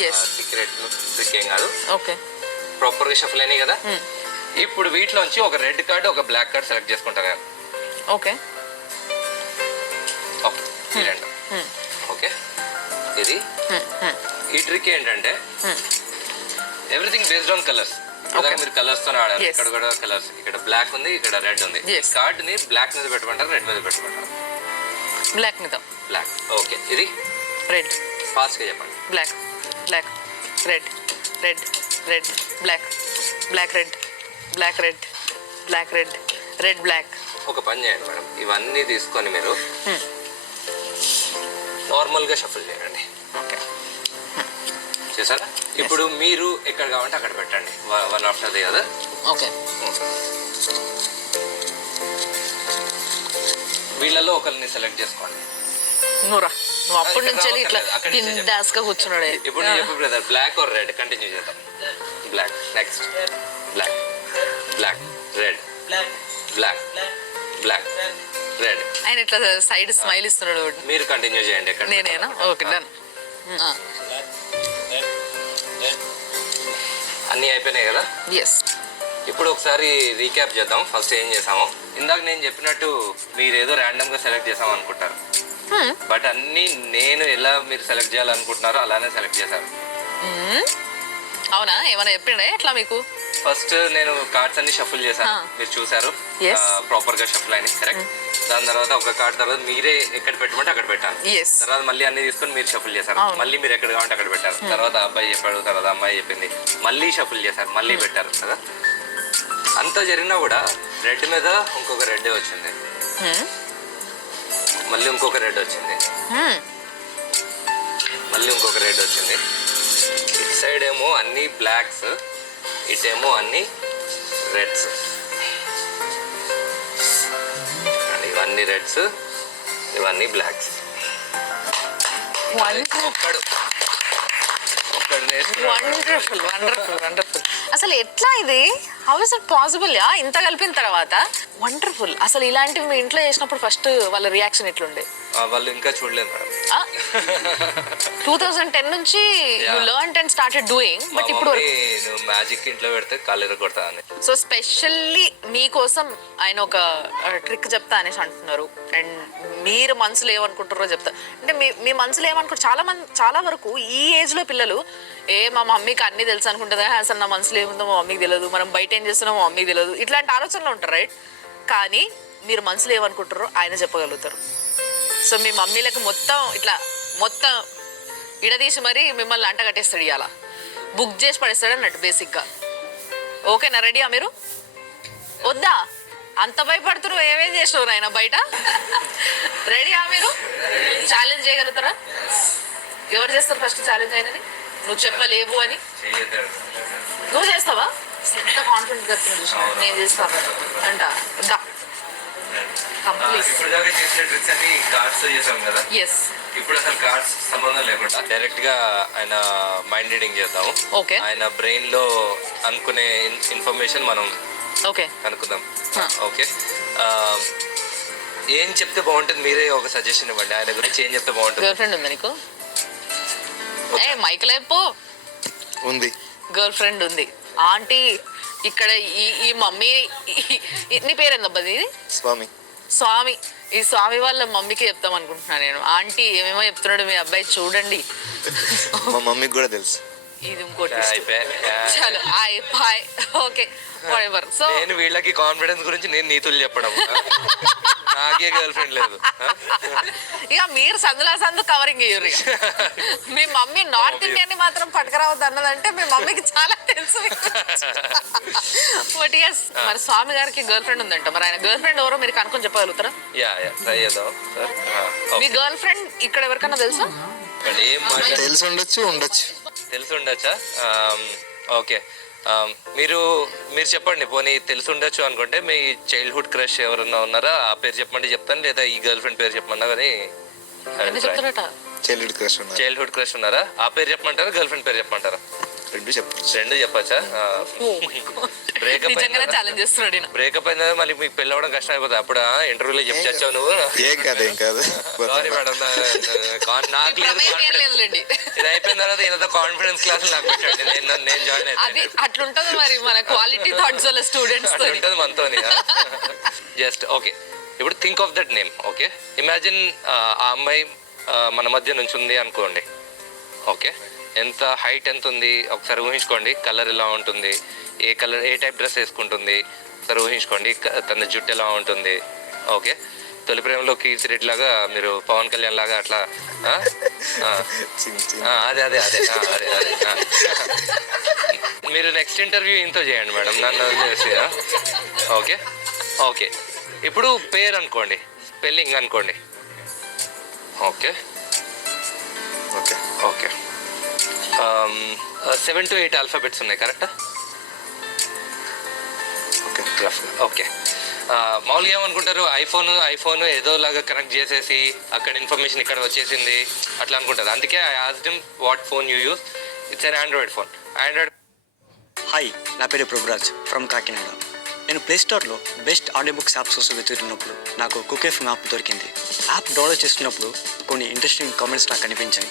yes. Secret trick ఏం కాదు, ఓకే ప్రాపర్ గా షఫుల్ అయినాయి కదా. ఇప్పుడు వీటిలోంచి ఒక రెడ్ కార్డ్ ఒక బ్లాక్ కార్డ్ సెలెక్ట్ చేసుకుంటాను నేను. ఓకే ఓకే, ఈ రెండు. ఓకే, ఇది ఈ ట్రిక్ ఏంటంటే everything based on colours. Okay. మీరు కలర్స్ తో ఆడారు. Yes. ఇక్కడ కూడా కలర్స్, ఇక్కడ బ్లాక్ ఉంది, ఇక్కడ రెడ్ ఉంది. Yes. కార్డ్ ని బ్లాక్ మీద పెట్టమంటారు, రెడ్ మీద పెట్టమంటారు. బ్లాక్ మీద బ్లాక్. ఓకే, ఇది రెడ్ ఫాస్ట్ గా చెప్పండి. Black black red red red black black red black red black red red black. ఒక పని చేయండి మేడం, ఇవన్నీ తీసుకొని మీరు నార్మల్ గా షఫుల్ చేయండి. ఓకే చేశారా? ఇప్పుడు మీరు ఎక్కడ కావాలంటే అక్కడ పెట్టండి, one after the other. Okay వీళ్ళలో ఒకరిని సెలెక్ట్ చేసుకోండి. నువ్వు అప్పటి నుంచి ఇట్లా అక్కడి నుంచి బిందాస్ గా కూర్చున్నాడే. ఇప్పుడు నేను చెప్పు brother, black or red, continue చేద్దాం. Black, next black, black red, black black red. ఆయన ఇట్లా సైడ్ స్మైల్ ఇస్తున్నాడు. మీరు కంటిన్యూ చేయండి. ఎక్కడ నేనేనా? Okay done. అన్నీ అయిపోయినాయి కదా. ఎస్ ఇప్పుడు ఒకసారి రీక్యాప్ చేద్దాం. ఫస్ట్ ఏం చేసామో, ఇందాక నేను చెప్పినట్టు మీరు ఏదో ర్యాండమ్ గా సెలెక్ట్ చేసాం అనుకుంటారు, బట్ అన్ని నేను ఎలా మీరు సెలెక్ట్ చేయాలనుకుంటున్నారో అలానే సెలెక్ట్ చేశారు. అవునా? ఏమైనా చెప్పిండే ఎట్లా మీకు? ఫస్ట్ నేను కార్డ్స్ అన్ని షఫుల్ చేశాను, మీరు చూసారు Yes. ప్రాపర్ గా షఫుల్ అయినాయి. కరెక్ట్. దాని తర్వాత ఒక కార్డ్ తర్వాత మీరే ఎక్కడ పెట్టమంటే అక్కడ పెట్టాను. ఎస్ తర్వాత మళ్ళీ అన్ని తీసుకొని మీరు షఫుల్ చేశారు. అవును. మళ్ళీ మీరు ఎక్కడ కావాలంటే అక్కడ పెట్టారు. తర్వాత అబ్బాయి చెప్పాడు, తర్వాత అమ్మాయి చెప్పింది, మళ్ళీ షఫుల్ చేశారు, మళ్ళీ పెట్టారు కదా. అంతా జరిగినా కూడా రెడ్ మీద ఇంకొక రెడ్ వచ్చింది, మళ్ళీ ఇంకొక రెడ్ వచ్చింది, మళ్ళీ ఇంకొక రెడ్ వచ్చింది. ఇటు సైడ్ ఏమో అన్ని బ్లాక్స్, ఇటేమో అన్ని రెడ్స్. ఇవన్నీ రెడ్స్, ఇవన్నీ బ్లాక్స్. Wonderful wonderful wonderful. అసలు ఎట్లా ఇది? How is it possible? Yeah, ఇంత కలిపిన తర్వాత వండర్ఫుల్. అసలు ఇలాంటివి మీ ఇంట్లో చేసినప్పుడు ఫస్ట్ వాళ్ళ రియాక్షన్ ఎట్లుండే? వాళ్ళు ఇంకా చూడలేదు మేడం. 2010 నుంచి you learn and started doing, but ఇప్పుడు నువ్వు మ్యాజిక్ ఇంట్లో పెడితే కాళ్ళు కొడతా అని. సో స్పెషల్లీ మీకోసం ఆయన ఒక ట్రిక్ చెప్తా అనేసి అంటున్నారు. అండ్ మీరు మనసులో ఏమనుకుంటారో చెప్తా. అంటే మీ మనసులో ఏమనుకుంటారు? చాలా వరకు ఈ ఏజ్ లో పిల్లలు మా మమ్మీకి అన్ని తెలుసు అనుకుంటుందా, అసలు నా మనసులో ఏముందో మా మమ్మీకి తెలియదు, మనం బయట ఏం చేస్తున్నామో మా మమ్మీకి తెలియదు, ఇట్లాంటి ఆలోచనలు ఉంటారు, రైట్? కానీ మీరు మనసులో ఏమనుకుంటారో ఆయన చెప్పగలుగుతారు. సో మీ మమ్మీలకు మొత్తం ఇడదీసి మరి మిమ్మల్ని అంట కట్టేస్తాడు, ఇవాళ బుక్ చేసి పడేస్తాడు అన్నట్టు బేసిక్గా. ఓకేనా? రెడీయా మీరు? వద్దా? అంత భయపడుతున్నారు, ఏమేం చేసినారు ఆయన బయట? రెడీయా మీరు? ఛాలెంజ్ చేయగలుగుతారా? ఎవరు చేస్తారు ఫస్ట్ ఛాలెంజ్ అయినది? నువ్వు చెప్పలేవు అని నువ్వు చేస్తావా? ఎంత కాన్ఫిడెంట్ గా నేను చేస్తాను అంట. ఎస్, ఇప్పుడు అసలు కార్డ్స్ సంబంధం లేకుండా డైరెక్ట్ గా ఆయన మైండ్ రీడింగ్ చేద్దాము. ఓకే. ఆయన బ్రెయిన్ లో అనుకునే ఇన్ఫర్మేషన్ మనం ఓకే కనుక్కుందాం. ఓకే, ఏం చెప్తే బాగుంటుంది? మీరే ఒక సజెషన్ ఇవ్వండి, ఆయన గురించి ఏం చెప్తే బాగుంటుంది. గర్ల్ ఫ్రెండ్ ఉందా నీకు? మైక్ లేపో. ఉంది, గర్ల్ ఫ్రెండ్ ఉంది. ఆంటీ ఇక్కడ ఈ మమ్మీ, నీ పేరేందబ్బా? ఇది స్వామి. స్వామి. ఈ స్వామి వాళ్ళ మమ్మీకి చెప్తాం అనుకుంటున్నాను నేను. ఆంటీ ఏమేమో చెప్తున్నాడు మీ అబ్బాయి, చూడండి. మా మమ్మీకి కూడా తెలుసు. ఇది ఇంకోటి. చాలు, ఓకే, సో నేను వీళ్ళకి కాన్ఫిడెన్స్ గురించి నేను నీతులు చెప్పడం నాకే గర్ల్ ఫ్రెండ్ లేదు. ఇక మీరు సందులా సందు కవరింగ్ ఇయ్యరు ఇక. మీ మమ్మీ నార్త్ ఇండియన్ మాత్రం పట్టుకురావద్దు అన్నదంటే మీ మమ్మీకి చాలా తెలుసు. బట్ ఎస్, మరి స్వామి గారికి గర్ల్ ఫ్రెండ్ ఉందంట. మరి ఆయన గర్ల్ ఫ్రెండ్ ఎవరో మీరు కనుక్కొని చెప్పగలుగుతారా? యా ట్రై చేద్దాం సార్. మీ గర్ల్ ఫ్రెండ్ ఇక్కడ ఎవరికన్నా తెలుసా? ఏం మాట్లాడు తెలిసి ఉండొచ్చు. తెలిసి ఉండొచ్చా? ఓకే, మీరు చెప్పండి. పోనీ తెలిసి ఉండొచ్చు అనుకుంటే మీ చైల్డ్హుడ్ క్రష్ ఎవరన్నా ఉన్నారా? ఆ పేరు చెప్పమంటే చెప్తాను, లేదా ఈ గర్ల్ ఫ్రెండ్ పేరు చెప్పమన్నా కానీ ఎన్ని చెప్తారట? చైల్డ్హుడ్ క్రష్ ఉన్నారు. చైల్డ్హుడ్ క్రష్ ఉన్నారా? ఆ పేరు చెప్పమంటారా, గర్ల్ ఫ్రెండ్ పేరు చెప్పమంటారా? రెండు చెప్పచ్చు. రెండు చెప్పచ్చా? బ్రేకప్ నిజంగానే ఛాలెంజ్ చేస్తున్నాడు ఈయన. బ్రేకప్ అయిందా మళ్ళీ మీకు పెళ్ళి అవ్వడం కష్టం అయిపోతుంది. అప్పుడు ఇంటర్వ్యూలో చెప్పి చచ్చావు నువ్వు. ఏం కాదు. సారీ మేడం, నాకు లేదు ప్రమేయం ఏం కాన్ఫిడెన్స్. లేదులేండి. ఇది అయిపోయిన తర్వాత ఈయనతో కాన్ఫిడెన్స్ క్లాస్ నాకు పెట్టండి, నేను జాయిన్ అది అవుతాను. అట్లుంటది మరి మన క్వాలిటీ థాట్స్ వాళ్ళ స్టూడెంట్స్ తో. ఉంటుంది మనతోని. జస్ట్ ఓకే, ఇప్పుడు think of that name. Okay, imagine ఆ అమ్మాయి మన మధ్య నుంచి ఉంది అనుకోండి. ఓకే, ఎంత హైట్ ఎంత ఉంది ఒకసారి ఊహించుకోండి. కలర్ ఎలా ఉంటుంది, ఏ టైప్ డ్రెస్ వేసుకుంటుంది ఒకసారి ఊహించుకోండి. తన జుట్టు ఎలా ఉంటుంది. ఓకే, తొలి ప్రేమలో కీర్తి రెడ్డి లాగా, మీరు పవన్ కళ్యాణ్ లాగా అట్లా అదే అదే అదే అదే అదే మీరు నెక్స్ట్ ఇంటర్వ్యూ ఇంతో చేయండి మేడం, నన్ను చేసి. ఓకే ఓకే, ఇప్పుడు పేరు అనుకోండి, స్పెల్లింగ్ అనుకోండి. Okay okay okay, 7 to 8 alphabets ఉన్నాయి, కరెక్టా? ఓకే ఓకే, మామూలుగా ఏమనుకుంటారు, ఐఫోన్ ఏదో లాగా కనెక్ట్ చేసేసి అక్కడ ఇన్ఫర్మేషన్ ఇక్కడ వచ్చేసింది అట్లా అనుకుంటారు. అందుకే I asked him what phone you use. It's an Android phone. Android. Hi, నా పేరు ప్రభురాజ్ ఫ్రమ్ కాకినాడ. నేను ప్లేస్టోర్లో బెస్ట్ ఆడియో బుక్స్ యాప్స్ కోసం వెతుకుతున్నప్పుడు నాకు కుకెఫ్ యాప్ దొరికింది. యాప్ డౌన్లోడ్ చేస్తున్నప్పుడు కొన్ని ఇంట్రెస్టింగ్ కామెంట్స్ నాకు కనిపించాయి.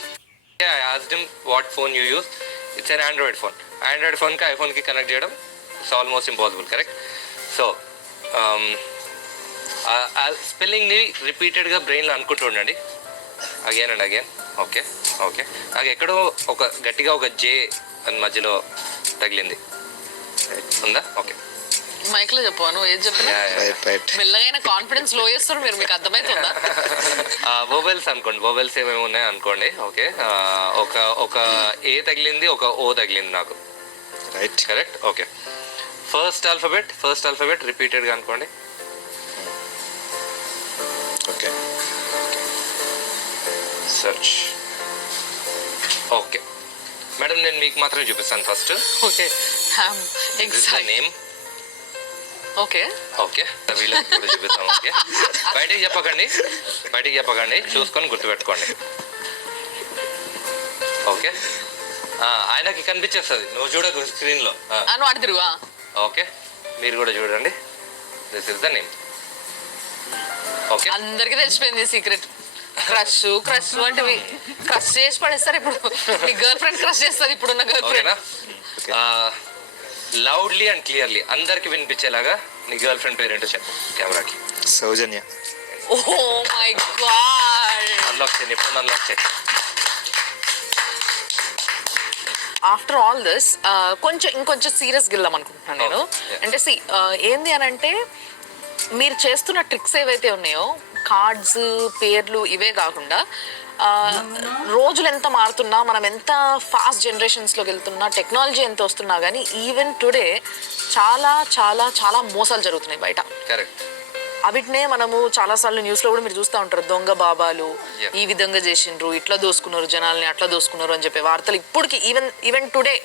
I asked him what phone you use. It's an Android phone. ఆండ్రాయిడ్ ఫోన్కి ఐఫోన్కి కనెక్ట్ చేయడం it's almost impossible, correct? So స్పెల్లింగ్ని రిపీటెడ్గా బ్రెయిన్లో అనుకుంటూ ఉండండి, again and again. Okay okay, నాకు ఎక్కడో గట్టిగా ఒక జే అని మధ్యలో తగిలింది, ఉందా? ఓకే, మైక్ లో చెప్పు, నువ్వు ఏది చెప్పినా రైట్ మెల్లగైన కాన్ఫిడెన్స్ లో చేస్తారు మీరు, మీకు అర్థమవుతుందా? వోవెల్స్ అనుకోండి, వోవెల్స్ ఏమేమి ఉన్నాయి అనుకోండి. ఓకే, ఒక ఏ తగిలింది, ఒక ఓ తగిలింది నాకు, right correct? Okay, first alphabet రిపీటెడ్గా అనుకోండి. Okay search. ఓకే మేడం, నేను మీకు మాత్రమే చూపిస్తాను first. Okay, name. Okay okay, వీళ్ళకి కూడా చూపిస్తాం. ఓకే, బయటికి చెప్పకండి, చూసుకొని గుర్తుపెట్టుకోండి. ఓకే, ఆయనకి కనిపించేస్తుంది, నువ్వు చూడకు స్క్రీన్లో. అను అటు తిరుగు. ఓకే, మీరు కూడా చూడండి, this is the name. Okay, అందరికి తెలిసిపోయింది సీక్రెట్. క్రష్ అంటే క్రష్ చేసి పడేస్తారు. ఇప్పుడు మీ గర్ల్ ఫ్రెండ్ క్రష్ చేస్తారు ఇప్పుడున్న గర్ల్ ఓకేనా? ఫ్రెండ్. లౌడ్లీ అండ్ క్లియర్లీ అందరికి వినిపించేలాగా నీ గర్ల్ ఫ్రెండ్ పేరేంటో చెప్పు కెమెరాకి. సౌజన్య. ఓ మై గాడ్, అన్లాక్ చేయండి, ఇప్పుడు అన్లాక్ చేయండి. ఆఫ్టర్ ఆల్ దిస్ ఇంకొంచెం సీరియస్గా వెళ్దాం అనుకుంటున్నాను నేను. Yeah. అంటే ఏంది అని అంటే, మీరు చేస్తున్న ట్రిక్స్ ఏవైతే ఉన్నాయో, కార్డ్స్, పేర్లు, ఇవే కాకుండా రోజులు ఎంత మారుతున్నా, మనం ఎంత ఫాస్ట్ జనరేషన్స్లోకి వెళ్తున్నా, టెక్నాలజీ ఎంత వస్తున్నా కానీ ఈవెన్ టుడే చాలా చాలా చాలా మోసాలు జరుగుతున్నాయి బయట. కరెక్ట్. అవిటినే మనము చాలాసార్లు న్యూస్లో కూడా మీరు చూస్తూ ఉంటారు, దొంగ బాబాలు ఈ విధంగా చేసిండ్రు, ఇట్లా దోసుకున్నారు జనాల్ని, అట్లా దోసుకున్నారు అని చెప్పే వార్తలు ఇప్పటికి ఈవెన్ టుడే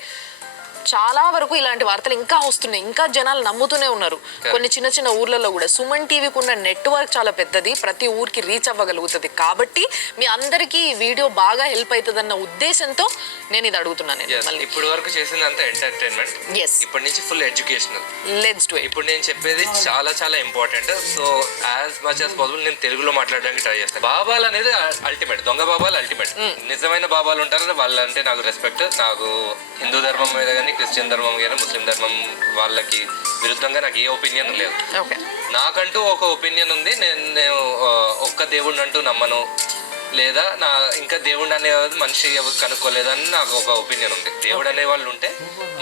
చాలా వరకు ఇలాంటి వార్తలు ఇంకా వస్తున్నాయి. ఇంకా జనాలు నమ్ముతూనే ఉన్నారు. కొన్ని చిన్న చిన్న ఊర్లలో కూడా సుమన్ టీవీకి ఉన్న నెట్వర్క్ చాలా పెద్దది, ప్రతి ఊరికి రీచ్ అవ్వగలుగుతుంది. కాబట్టి మీ అందరికీ ఈ వీడియో బాగా హెల్ప్ అవుతుందన్న ఉద్దేశంతో నేను ఇది అడుగుతున్నాను. ఇప్పుడు వరకు చేసిందంతా ఎంటర్టైన్మెంట్, ఇప్పటి నుంచి full educational. Let's do it. ఇప్పుడు నేను చెప్పేది చాలా చాలా important. So as much as possible నేను తెలుగులో మాట్లాడడానికి ట్రై చేస్తాను. బాబాలు అనేది అల్టిమేట్, దొంగ బాబాలు అల్టిమేట్. నిజమైన బాబాలు ఉంటారు, వాళ్ళంటే నాకు రెస్పెక్ట్. నాకు హిందూ ధర్మం మీద కానీ, క్రిస్టియన్ ధర్మం కానీ, ముస్లిం ధర్మం వాళ్ళకి విరుద్ధంగా నాకు ఏ ఒపీనియన్ లేదు. నాకంటూ ఒక ఒపీనియన్ ఉంది. నేను ఒక్క దేవుడిని అంటూ నమ్మను, లేదా ఇంకా దేవుడు అనే మనిషి కనుక్కోలేదని నాకు ఒక ఒపీనియన్ ఉంది. దేవుడు అనే వాళ్ళు ఉంటే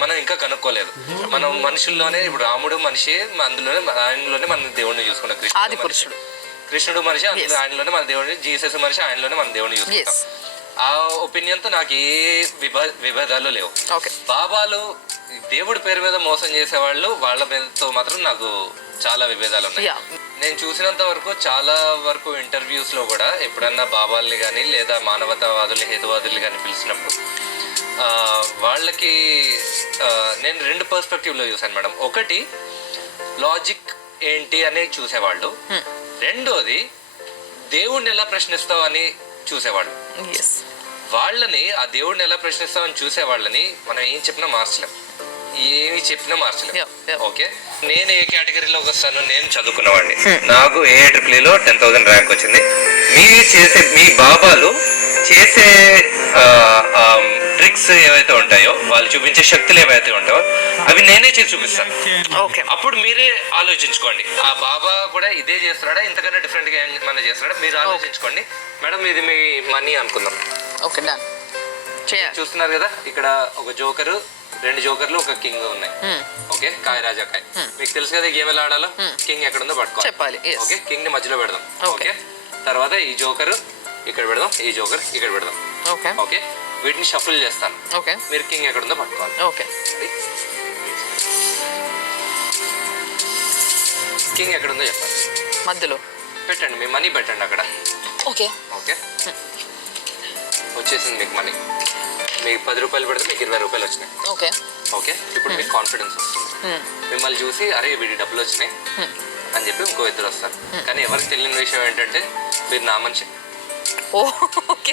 మనం ఇంకా కనుక్కోలేదు. మనం మనుషుల్లోనే, ఇప్పుడు రాముడు మనిషి, ఆయనలోనే మనం దేవుడిని చూసుకున్నాం. కృష్ణుడు మనిషి అందులో ఆయనలోనే మన దేవుడిని, జీసస్ మనిషి ఆయనలోనే మన దేవుడిని చూసుకుంటాం. ఆ ఒపీనియన్తో నాకు ఏ విభేదాలు లేవు. ఓకే. బాబాలు దేవుడి పేరు మీద మోసం చేసేవాళ్ళు వాళ్ళ మీదతో మాత్రం నాకు చాలా విభేదాలు ఉన్నాయి. నేను చూసినంత వరకు చాలా వరకు ఇంటర్వ్యూస్ లో కూడా ఎప్పుడన్నా బాబాల్ని కానీ లేదా మానవతావాదుల్ని హేతువాదుల్ని కానీ పిలిచినప్పుడు వాళ్ళకి నేను 2 పర్స్పెక్టివ్లో చూశాను మేడం. ఒకటి లాజిక్ ఏంటి అనేది చూసేవాళ్ళు, రెండోది దేవుడిని ఎలా ప్రశ్నిస్తావు అని చూసేవాళ్ళు. వాళ్ళని ఆ దేవుడిని ఎలా ప్రశ్నిస్తామని చూసే వాళ్ళని మనం ఏం చెప్పినా మార్చలేం, ఏమి చెప్పినా మార్చలేం. ఓకే, నేను ఏ కేటగిరీలోకి వస్తాను, నేను చదువుకున్నవాడిని, నాకు AIEEEలో 10,000 ర్యాంక్ వచ్చింది. మీ బాబాలు చేసే ట్రిక్స్ ఏవైతే ఉంటాయో, వాళ్ళు చూపించే శక్తులు ఏవైతే ఉంటాయో అవి నేనే చేసి చూపిస్తాను. అప్పుడు మీరే ఆలోచించుకోండి, ఆ బాబా కూడా ఇదే చేస్తున్నాడా, ఇంతకన్నా డిఫరెంట్ గా ఏమైనా చేస్తున్నాడా మీరు ఆలోచించుకోండి. మేడం ఇది మీ మనీ అనుకుందాం. Okay, done. చూస్తున్నారు కదా, ఇక్కడ ఒక జోకరు, 2 జోకర్లు, ఒక కింగ్ ఉన్నాయి. ఓకే, కాయ రాజా కాయ. మీకు తెలుసు కదా గేమ్ ఎలా ఆడాలో. కింగ్ ఎక్కడ ఉందో పట్టుకోవాలి, చెప్పాలి. ఓకే, కింగ్ ని మధ్యలో పెడదాం. ఓకే, తర్వాత ఈ జోకర్ ఇక్కడ పెడదాం, ఈ జోకర్ ఇక్కడ పెడదాం. ఓకే, ఓకే, వీటిని షఫుల్ చేస్తాను. ఓకే, మీరు కింగ్ ఎక్కడ ఉందో పట్టుకోవాలి. ఓకే, కింగ్ ఎక్కడ ఉందో చెప్పాలి. మధ్యలో పెట్టండి, మీ మనీ పెట్టండి అక్కడ. ఓకే, ఓకే, వచ్చేసింది మీకు మనీ. మీకు 10 రూపాయలు పెడితే మీకు 20 రూపాయలు వచ్చినాయి. ఓకే, ఓకే, ఇప్పుడు మీకు కాన్ఫిడెన్స్ వస్తుంది. మిమ్మల్ని చూసి అరే వీడి డబ్బులు వచ్చినాయి అని చెప్పి ఇంకో 2 వస్తారు. కానీ ఎవరికి తెలియని విషయం ఏంటంటే మీరు నా మనిషి. ఓకే,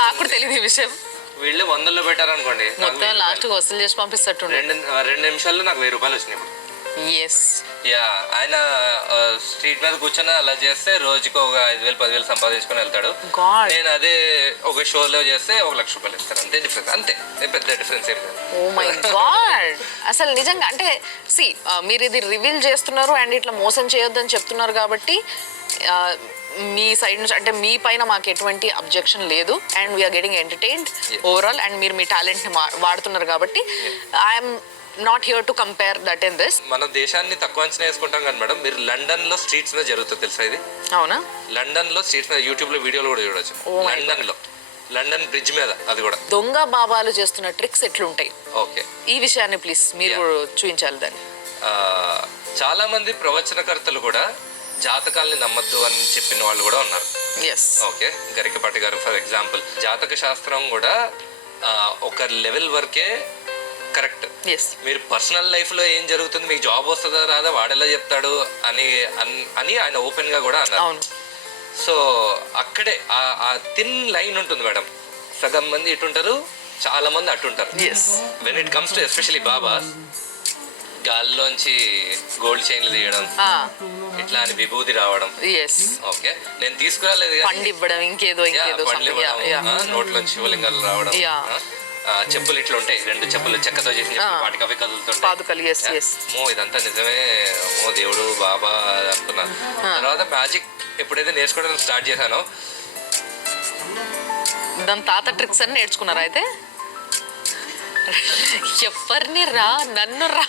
నాకు కూడా తెలియదు ఈ విషయం. వీళ్ళు 100లో పెట్టారనుకోండి, మొత్తం లాస్ట్ వసూలు చేసి పంపిస్తట్టు. 2 నిమిషాల్లో నాకు 1000 రూపాయలు వచ్చినాయి. యా, ఆయన స్ట్రీట్ మీద కూర్చొని అలా చేస్తే రోజుకి ఒక 5,000 10,000 సంపాదించుకొని వెళ్తాడు. నేను అదే ఒక షోలో చేస్తే 1,00,000 రూపాయలు ఇస్తాను. అంతే డిఫరెన్స్, అంతే, పెద్ద డిఫరెన్స్ ఏం లేదు. ఓ మై గాడ్, అసలు నిజంగా అంటే మీరు ఇది రివీల్ చేస్తున్నారు అండ్ ఇట్లా మోసం చేయొద్దని చెప్తున్నారు కాబట్టి మీ సైడ్ నుంచి అంటే మీ పైన మాకు ఎటువంటి అబ్జెక్షన్ లేదు and we're getting entertained overall and మీరు మీ టాలెంట్ని వాడుతున్నారు కాబట్టి I'm not here to compare that in this. మన దేశాన్ని తక్కువ అంచనా వేసుకుంటాం కానీ మేడం, మీరు లండన్ లో స్ట్రీట్స్ మీద జరుగుతుంది తెలుసా ఇది? అవునా? లండన్ లో స్ట్రీట్స్ మీద యూట్యూబ్ లో వీడియోలు కూడా చూడొచ్చు. లండన్ లో, లండన్ బ్రిడ్జ్ మీద, అది కూడా దొంగ బాబాలు చేస్తున్న ట్రిక్స్ ఎట్లుంటాయి. ఓకే, ఈ విషయాన్ని ప్లీజ్ మీరు చూపించాలి దాన్ని. చాలా మంది ప్రవచనకర్తలు కూడా జాతకాల్ని నమ్మద్దు అని చెప్పిన వాళ్ళు కూడా ఉన్నారు. ఓకే, గరికపాటి గారు ఫర్ ఎగ్జాంపుల్. జాతక శాస్త్రం కూడా ఒక లెవెల్ వరకే కరెక్ట్. మీరు పర్సనల్ లైఫ్ లో ఏం జరుగుతుంది, మీకు జాబ్ వస్తుందా రాదా వాడెలా చెప్తాడు అని ఆయన ఓపెన్ గా కూడా అన్నారు. సో అక్కడే ఆ థిన్ లైన్ ఉంటుంది మేడం. సగం మంది ఇటుంటారు, చాలా మంది అటుంటారు. When it comes to especially బాబాస్, గాల్లోంచి గోల్డ్ చైన్లు తీయడం, ఇట్లా అని విభూతి రావడం. ఓకే, నేను తీసుకురాలేదు పండు ఇవ్వడం, ఇంకేదో నోట్లోంచి శివలింగాలు రావడం, చెప్పులు ఇట్లా ఉంటాయి, 2 చెప్పులు చెక్కతో చేసిన చెప్పులు, వాటికి అవి కదులుతుంటాయి. ఇదంతా నిజమే, దేవుడు బాబా అనుకున్నాను. తర్వాత మ్యాజిక్ ఎప్పుడైతే నేర్చుకోవడం స్టార్ట్ చేశానో, దాని తాత ట్రిక్స్ అని నేర్చుకున్నారా అయితే? ఎవరిని రా, నన్ను రా,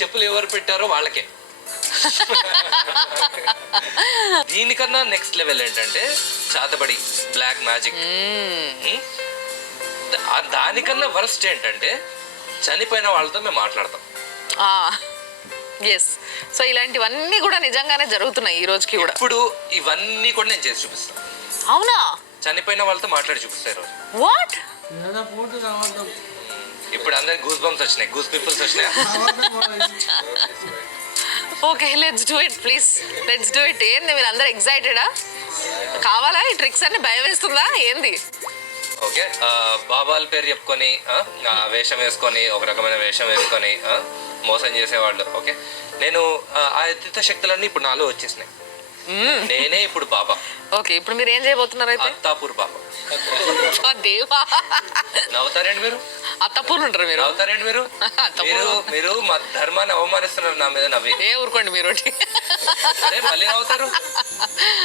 చెప్పులు ఎవరు పెట్టారో వాళ్ళకే. దీనికన్నా నెక్స్ట్ లెవెల్ ఏంటంటే చాతబడి, బ్లాక్ మ్యాజిక్. దానికన్నా వరస్ట్ ఏంటంటే చనిపోయిన వాళ్ళతో మేము మాట్లాడతాం. సో ఇలాంటివన్నీ కూడా నిజంగానే జరుగుతున్నాయి ఈ రోజుకి కూడా. ఇప్పుడు ఇవన్నీ కూడా నేను చేసి చూపిస్తాను. అవునా? చనిపోయిన వాళ్ళతో మాట్లాడి చూపిస్తాయి రోజు. వాట్? ఇప్పుడు అందరికి గూస్ బంప్స్ వచ్చినాయి, గూస్ పీపుల్స్ వచ్చినాయి. Okay, let's do it please, let's do it. ఏంది మీరు అందరు ఎక్సైటెడా? కావాలా ఈ ట్రిక్స్ అన్ని? భయం వేస్తుందా ఏంది? ఓకే, బాబాల పేరు చెప్పుకొని వేషం వేసుకొని, ఒక రకమైన వేషం వేసుకొని మోసం చేసేవాళ్ళు. ఓకే, నేను ఆ అతీత శక్తులన్నీ ఇప్పుడు నాలో వచ్చేసినాయి. నేనే ఇప్పుడు బాబా. ఓకే, ఇప్పుడు మీరు ఏం చేయబోతున్నారు అయితే? అత్తాపూర్ బాబా. దేవా, నవ్వుతారేంటి మీరు? అత్తాపూర్ ఉంటారు మీరు? నవ్వుతారేంటి మీరు? మీరు మా ధర్మాన్ని అవమానిస్తున్నారు నా మీద నవ్వి. ఏ ఊరుకోండి మీరు. అరే మళ్ళీ నవ్వుతారు?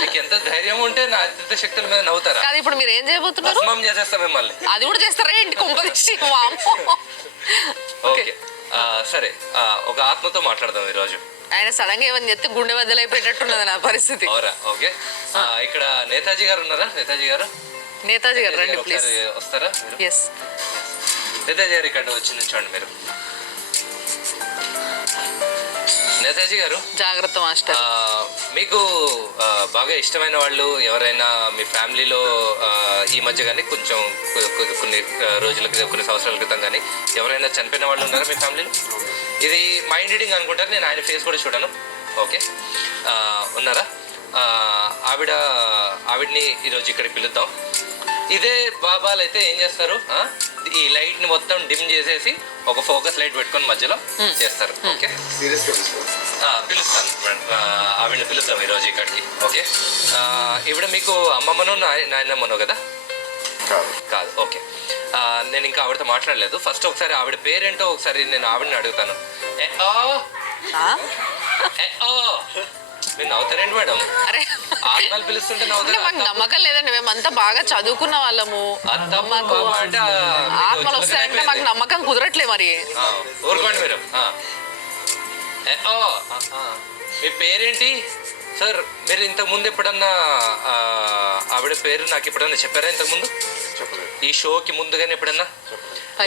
మీకు ఎంత ధైర్యం ఉంటే నా అతీత శక్తుల మీద నవ్వుతారా? కాదు, ఇప్పుడు మీరు ఏం చేయబోతున్నారు? భస్మం చేసేస్తా మిమ్మల్ని. అది కూడా చేస్తారా ఏంటి? కుంభదీసి. ఓకే, సరే, ఒక ఆత్మతో మాట్లాడదాం ఈరోజు. ఆయన సడన్ గా ఏమని చెప్తే గుండె బద్దలైపోయేటట్టున్నది నా పరిస్థితి. అవురా? ఓకే. ఇక్కడ నేతాజీ గారు ఉన్నారా? నేతాజీ గారు రండి ప్లీజ్. ఒకసారి వస్తారా మీరు? ఎస్. నేతాజీ గారు ఇక్కడ వచ్చి నుంచోండి మీరు. నేతాజీ గారు, జాగ్రత్త మాస్టర్. మీకు బాగా ఇష్టమైన వాళ్ళు ఎవరైనా మీ ఫ్యామిలీలో ఈ మధ్య కానీ కొంచెం కొన్ని రోజుల క్రితం, కొన్ని సంవత్సరాల క్రితం కానీ ఎవరైనా చనిపోయిన వాళ్ళు ఉన్నారా మీ ఫ్యామిలీలో? ఇది మైండ్ రీడింగ్ అనుకుంటారు, నేను ఆయన ఫేస్ కూడా చూడాను. ఓకే, ఉన్నారా? ఆవిడ్ని ఈరోజు ఇక్కడికి పిలుద్దాం. ఇదే బాబాలు అయితే ఏం చేస్తారు, ఈ లైట్ ని మొత్తం డిమ్ చేసేసి ఒక ఫోకస్ లైట్ పెట్టుకొని మధ్యలో చేస్తారు. ఓకే, పిలుస్తాను ఆవిడని పిలుద్దాం ఈరోజు ఇక్కడికి. ఓకే, ఇప్పుడు మీకు అమ్మమ్మను నాయనమ్మను కదా? కాదు. ఓకే, నేను ఇంకా ఆవిడతో మాట్లాడలేదు. ఫస్ట్ ఒకసారి ఆవిడ పేరేంటో ఒకసారి నేను ఆవిడని అడుగుతాను. మీరు నవ్వుతారేంటి మేడం? అరే ఆత్మలు పిలుస్తుంటే అంటే నవ్వుతారు. మాకు నమ్మకం లేదండి, మేమంతా బాగా చదువుకున్న వాళ్ళము. మాకు ఆత్మలు వస్తాయంటే మాకు నమ్మకం కుదరట్లే మరి. ఊరుకోండి మీరు. మీ పేరేంటి సార్? మీరు ఇంతకు ముందు ఎప్పుడన్నా ఆవిడ పేరు నాకు ఎప్పుడన్నా చెప్పారా? ఇంతకు ముందు ఈ షోకి ముందుగానే ఎప్పుడన్నా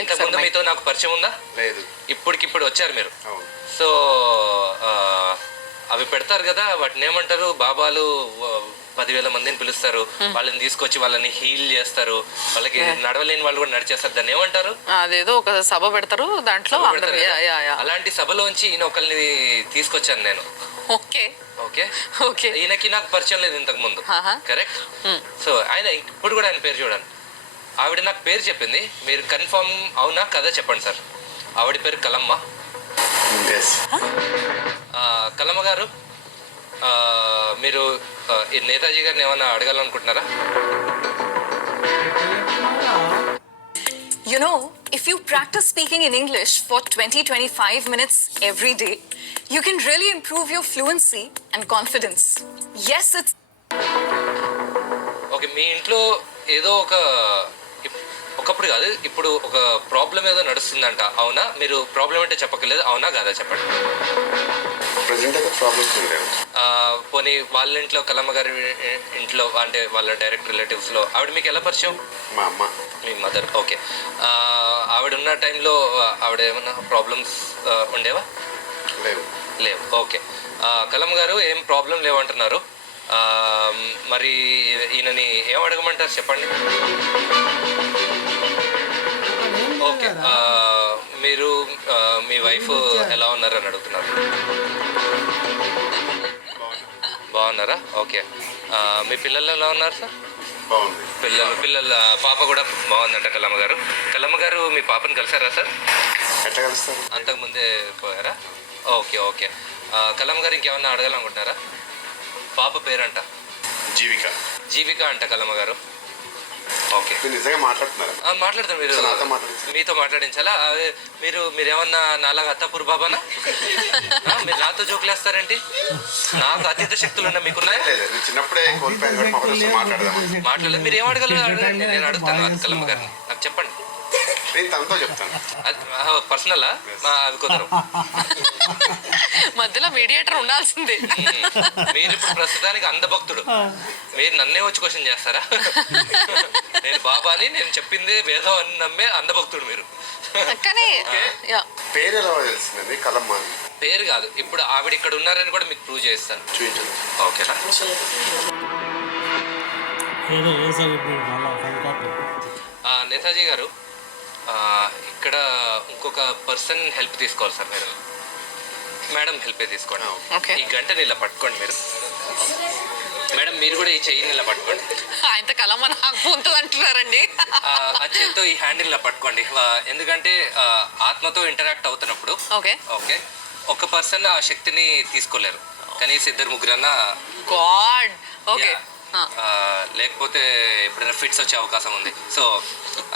ఇంతకు ముందు మీతో నాకు పరిచయం ఉందా? లేదు. ఇప్పటికిప్పుడు వచ్చారు మీరు. సో అవి పెడతారు కదా, వాటిని ఏమంటారు? బాబాలు 10,000 మందిని పిలుస్తారు, వాళ్ళని తీసుకొచ్చి వాళ్ళని హీల్ చేస్తారు, వాళ్ళకి నడవలేని వాళ్ళు కూడా నడిచేస్తారు. దాన్ని ఏమంటారు? అదేదో ఒక సభ పెడతారు, దాంట్లో అలాంటి సభలోంచి ఈయన ఒకరిని తీసుకొచ్చాను నేను. Okay okay okay. ఈయనకి నాకు పరిచయం లేదు ఇంతకు ముందు, కరెక్ట్? సో ఆయన ఇప్పుడు కూడా ఆయన పేరు చూడండి. ఆవిడ నాకు పేరు చెప్పింది, మీరు కన్ఫర్మ్ అవునా కదా చెప్పండి సార్. ఆవిడ పేరు కలమ్మ. కలమ్మ గారు, మీరు నేతాజీ గారిని ఏమైనా అడగాలనుకుంటున్నారా? You know, if you practice speaking in English for 20-25 minutes every day, you can really improve your fluency and confidence. Yes, it's... okay, మీ ఇంట్లో ఏదో ఒకప్పుడు కాదు, ఇప్పుడు ఒక ప్రాబ్లం ఏదో నడుస్తుందంట, అవునా? మీరు ప్రాబ్లం అంటే చెప్పక్కర్లేదు, అవునా కాదా చెప్పండి. పోనీ వాళ్ళ ఇంట్లో, కలమ్మ గారి ఇంట్లో, అంటే వాళ్ళ డైరెక్ట్ రిలేటివ్స్లో ఆవిడ మీకు ఎలా పరిచయం? మా అమ్మ. మీ మదర్. ఓకే, ఆవిడ ఉన్న టైంలో ఆవిడ ఏమన్నా ప్రాబ్లమ్స్ ఉండేవా? లేవు. ఓకే, కలమ్మ గారు ఏం ప్రాబ్లం లేవంటున్నారు. మరి ఈయనని ఏం అడగమంటారు చెప్పండి. ఓకే, మీరు మీ వైఫ్ ఎలా ఉన్నారని అడుగుతున్నారు. బాగున్నారా? ఓకే, మీ పిల్లలు ఎలా ఉన్నారు సార్? పిల్లల పాప కూడా బాగుందంట. కలమ్మ గారు, మీ పాపని కలిసారా సార్? ఎట్లా కలుస్తారు? అంతకుముందే పోయారా? Okay okay. కలమ్మ గారు ఇంకేమన్నా అడగాలనుకుంటున్నారా? పాప పేరంట జీవిక అంట కలమ్మ గారు. ఓకే, నిజంగా మాట్లాడుతున్నారా? మాట్లాడతాను. మీరు మీతో మాట్లాడించాలా? మీరేమన్నా నాలాగా అత్తాపూర్ బాబానా? మీరు నాతో జోకులేస్తారేంటి? నాకు అతీత శక్తులు ఉన్నా మీకున్నాయా? చిన్నప్పుడే మాట్లాడలేదు. మీరు ఏం అడగలరు అడగండి, నేను అడుగుతాను కలమ్మ గారిని. నాకు చెప్పండి. నేను తనతో చెప్తాను. పర్సనలా? అది కుదరం. మధ్యలో మీడియేటర్ ఉండాల్సిందే. మీరు ఇప్పుడు ప్రస్తుతానికి అందభక్తుడు, మీరు నన్నే వచ్చి క్వశ్చన్ చేస్తారా? నేను బాబాని, నేను చెప్పింది వేదం అని నమ్మే అందభక్తుడు మీరు. కానీ పేరు ఎలా తెలిసిందండి? కలమ్మ పేరు కాదు, ఇప్పుడు ఆవిడ ఇక్కడ ఉన్నారని కూడా మీకు ప్రూవ్ చేస్తాను. చూపించండి. ఓకేనా? నేతాజీ గారు, ఇక్కడ ఇంకొక పర్సన్ హెల్ప్ తీసుకోవాలి సార్ మీరు. మేడం హెల్ప్ తీసుకోండి. ఈ గంటని ఇలా పట్టుకోండి మీరు. మేడం మీరు కూడా ఈ చెయ్యిని ఇలా పట్టుకోండి. ఆయన కలమ్మ నాకు ఉంటుంది అంటున్నారండి. ఆ చేతితో ఈ హ్యాండిల్ ఇలా పట్టుకోండి. ఎందుకంటే ఆత్మతో ఇంటరాక్ట్ అవుతున్నప్పుడు ఓకే ఒక పర్సన్ ఆ శక్తిని తీసుకోలేరు, కనీసం 2-3 గాడ్. ఓకే, లేకపోతే ఎప్పుడైనా ఫిట్స్ వచ్చే అవకాశం ఉంది. సో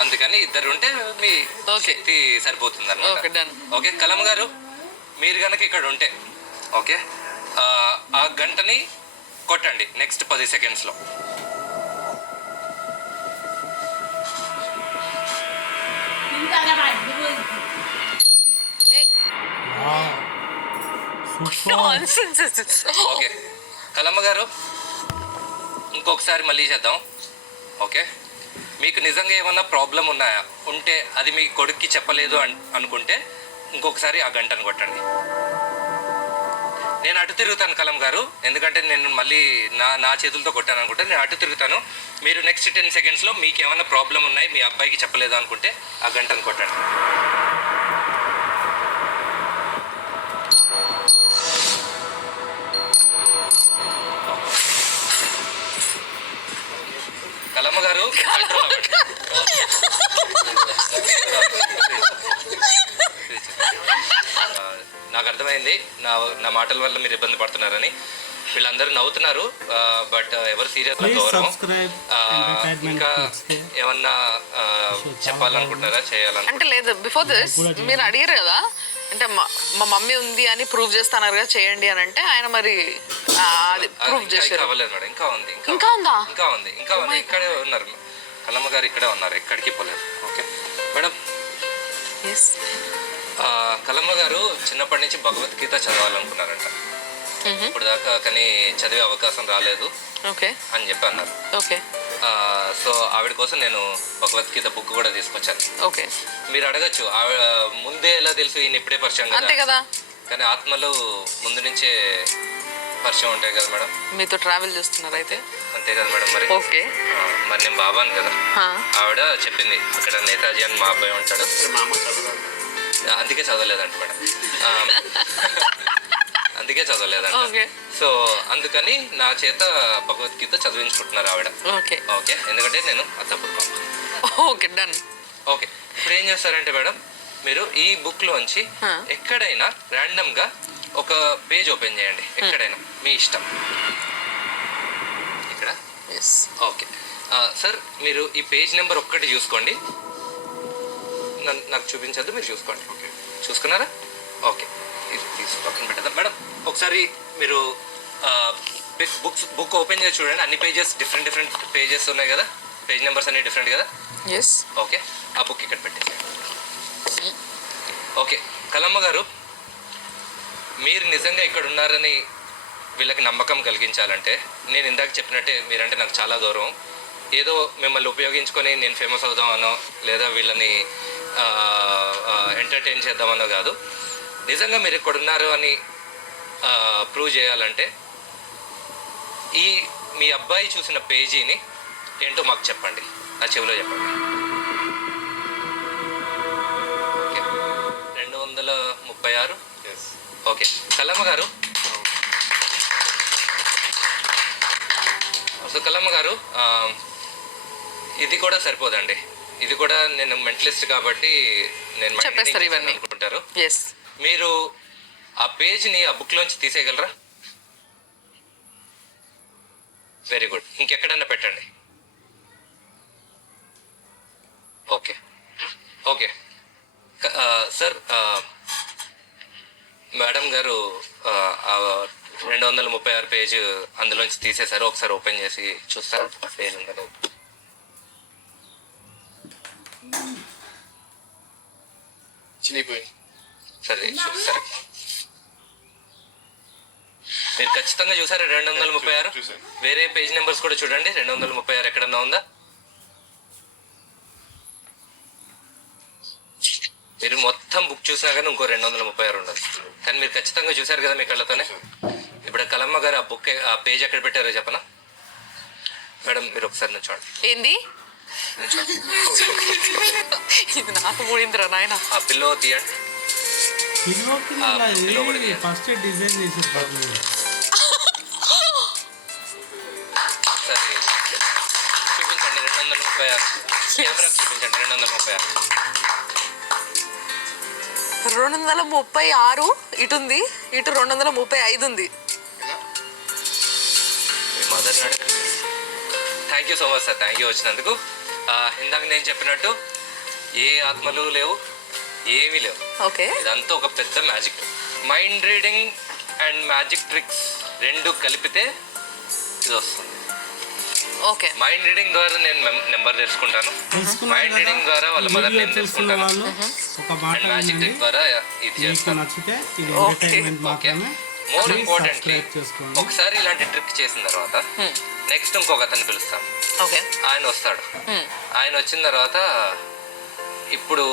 అందుకని 2 ఉంటే మీ శక్తి సరిపోతుంది అన్నమాట. ఓకే, కలమ్మ గారు మీరు కనుక ఇక్కడ ఉంటే ఓకే, ఆ గంటని కొట్టండి నెక్స్ట్ 10 సెకండ్స్లో. ఓకే కలమ్మ గారు ఇంకొకసారి మళ్ళీ చేద్దాం. ఓకే, మీకు నిజంగా ఏమన్నా ప్రాబ్లం ఉన్నాయా ఉంటే అది మీ కొడుక్కి చెప్పలేదు అనుకుంటే ఇంకొకసారి ఆ గంటను కొట్టండి. నేను అటు తిరుగుతాను కలం గారు, ఎందుకంటే నేను మళ్ళీ నా చేతులతో కొట్టాను అనుకుంటే నేను అటు తిరుగుతాను. మీరు నెక్స్ట్ 10 సెకండ్స్లో మీకు ఏమైనా ప్రాబ్లం ఉన్నాయి మీ అబ్బాయికి చెప్పలేదు అనుకుంటే ఆ గంటను కొట్టండి. కలమ్మ గారు control అవ్వండి. నాకు అర్థమైంది నా మాటల వల్ల మీరు ఇబ్బంది పడుతున్నారని. వీళ్ళందరూ నవ్వుతున్నారు, బట్ ఎవరు సీరియస్ ఇంకా ఏమన్నా చెప్పాలనుకుంటారా చేయాలని? అంటే లేదు, బిఫోర్ దిస్ మీరు అడిగారు కదా, అంటే మా మమ్మీ ఉంది అని ప్రూవ్ చేస్తున్నారు కదా చేయండి అని అంటే ఆయన మరి అది ప్రూవ్ చేశారు. అవ్వలేదు మేడం, ఇంకా ఉంది, ఇంకా ఉందా? ఇంకా ఉంది, ఇంకా ఉంది. ఇక్కడే ఉన్నారు కలమ్మ గారు, ఇక్కడే ఉన్నారు, ఎక్కడికి పోలేదు. Okay madam. కలమ్మ గారు చిన్నప్పటి నుంచి భగవద్గీత చదవాలనుకున్నారంట, ఇప్పుడు దాకా కానీ చదివే అవకాశం రాలేదు అని చెప్పి అన్నారు. ఓకే, సో ఆవిడ కోసం నేను భగవద్గీత బుక్ కూడా తీసుకొచ్చాను. ఓకే, మీరు అడగచ్చు ఆవిడ ముందే ఎలా తెలుసు ఈయన ఇప్పుడే పరిచయం అంతే కదా, కానీ ఆత్మలు ముందు నుంచే పరిచయం ఉంటాయి కదా మేడం. మీతో ట్రావెల్ చేస్తున్నారు అయితే అంతే కదా మేడం. మరి ఓకే, మరి నేను బాబాను కదా. ఆవిడ చెప్పింది అక్కడ నేతాజీ అని మా అబ్బాయి ఉంటాడు, మా అమ్మ చదువు అందుకే చదవలేదంట మేడం. అందుకే చదవలేదంట. సో అందుకని నా చేత భగవద్గీత చదివించుకుంటున్నారు ఆవిడ. ఓకే ఓకే, ఎందుకంటే నేను అత్తప్పుడు. Okay, done. ఓకే, ఇప్పుడు ఏం చేస్తారంటే మేడం, మీరు ఈ బుక్ లోంచి ఎక్కడైనా ర్యాండమ్ గా ఒక పేజ్ ఓపెన్ చేయండి, ఎక్కడైనా మీ ఇష్టం. ఇక్కడ ఓకే సార్, మీరు ఈ పేజ్ నెంబర్ ఒక్కటి చూసుకోండి, నాకు చూపించద్దు, మీరు చూసుకోండి. ఓకే, చూసుకున్నారా? ఓకే, ఇది తీసి పక్కన పెట్టదా మేడం. ఒకసారి మీరు బుక్ ఓపెన్ చేసి చూడండి, అన్ని పేజెస్ డిఫరెంట్ పేజెస్ ఉన్నాయి కదా, పేజ్ నెంబర్స్ అన్ని డిఫరెంట్ కదా. ఓకే, ఆ బుక్ ఇక్కడ పెట్టేసి. ఓకే కలమ్మ గారు, మీరు నిజంగా ఇక్కడ ఉన్నారని వీళ్ళకి నమ్మకం కలిగించాలంటే నేను ఇందాక చెప్పినట్టే మీరంటే నాకు చాలా గౌరవం. ఏదో మిమ్మల్ని ఉపయోగించుకొని నేను ఫేమస్ అవుదామనో లేదా వీళ్ళని ఎంటర్టైన్ చేద్దామనో కాదు. నిజంగా మీరు ఇక్కడ ఉన్నారు అని ప్రూవ్ చేయాలంటే మీ అబ్బాయి చూసిన పేజీని ఏంటో మాకు చెప్పండి, నా చెవిలో చెప్పండి. ఓకే, 236. ఓకే కలమ్మ గారు, సో కలమ్మ గారు ఇది కూడా సరిపోదండి, ఇది కూడా నేను మెంటలిస్ట్ కాబట్టి నేను చెప్పేస్తారు ఇవన్నీ అనుకుంటారు. మీరు ఆ పేజ్ని ఆ బుక్ లోంచి తీసేయగలరా? వెరీ గుడ్, ఇంకెక్కడన్నా పెట్టండి. ఓకే ఓకే సార్, మేడం గారు 236 పేజ్ అందులోంచి తీసేశారు, ఒకసారి ఓపెన్ చేసి చూస్తారా పేజ్ ఉందని? చినిగిపోయింది. సరే సరే, మీరు ఖచ్చితంగా చూసారా 236? చూసాను. వేరే పేజ్ నెంబర్స్ కూడా చూడండి, 236 ఎక్కడన్నా ఉందా? మీరు మొత్తం బుక్ చూసినా కానీ ఇంకో 236 ఉండదు, కానీ మీరు ఖచ్చితంగా చూసారు కదా మీ కళ్ళతోనే. ఇప్పుడు కలమ్మ గారు ఆ బుక్ ఆ పేజ్ ఎక్కడ పెట్టారో చెప్పనా మేడం? మీరు ఒకసారి నేను చూడండి. ఏంది ఇది నాకు మూడిందిరా నాయన. ఆ పిల్లో తీయండి, ఫస్ట్ డిజైన్ చేసారు. సరే చూపించండి 236, కెమెరాకి చూపించండి 236. 236 ఇటు ఉంది, ఇటు 235 ఉంది. మీ mother thank you so much sir, thank you వచ్చినందుకు. ఇందాక నేను చెప్పినట్టు ఏ ఆత్మలు లేవు, ఏమీ లేవు. ఓకే, ఇదంతా ఒక పెద్ద magic. Mind reading and magic tricks రెండు కలిపితే ఇది వస్తుంది. ఓకే. మైండ్ రీడింగ్ ద్వారా నేను నెంబర్ తెలుసుకుంటాను. తెలుసుకున్నారు మైండ్ కదా, రీడింగ్ ద్వారా వాళ్ళ మదర్ వీడియో నేమ్ చూస్తున్న తెలుసుకుంటాను. వాళ్ళు ఒక మాట అండ్ మ్యాజిక్ వినండి. ట్రిక్ ద్వారా ఇది మీకు చేస్తాను. నచ్చితే ఇది ఓకే. Entertainment okay. మాత్రమే. మోర్ Please ఇంపార్టెంట్లీ subscribe చేసుకోండి. ఒకసారి ఇలాంటి ట్రిక్ చేసిన తర్వాత నెక్స్ట్ ఇంకొక అతన్ని పిలుస్తాను. ఓకే. ఆయన వస్తాడు. ఆయన వచ్చిన తర్వాత ఇప్పుడు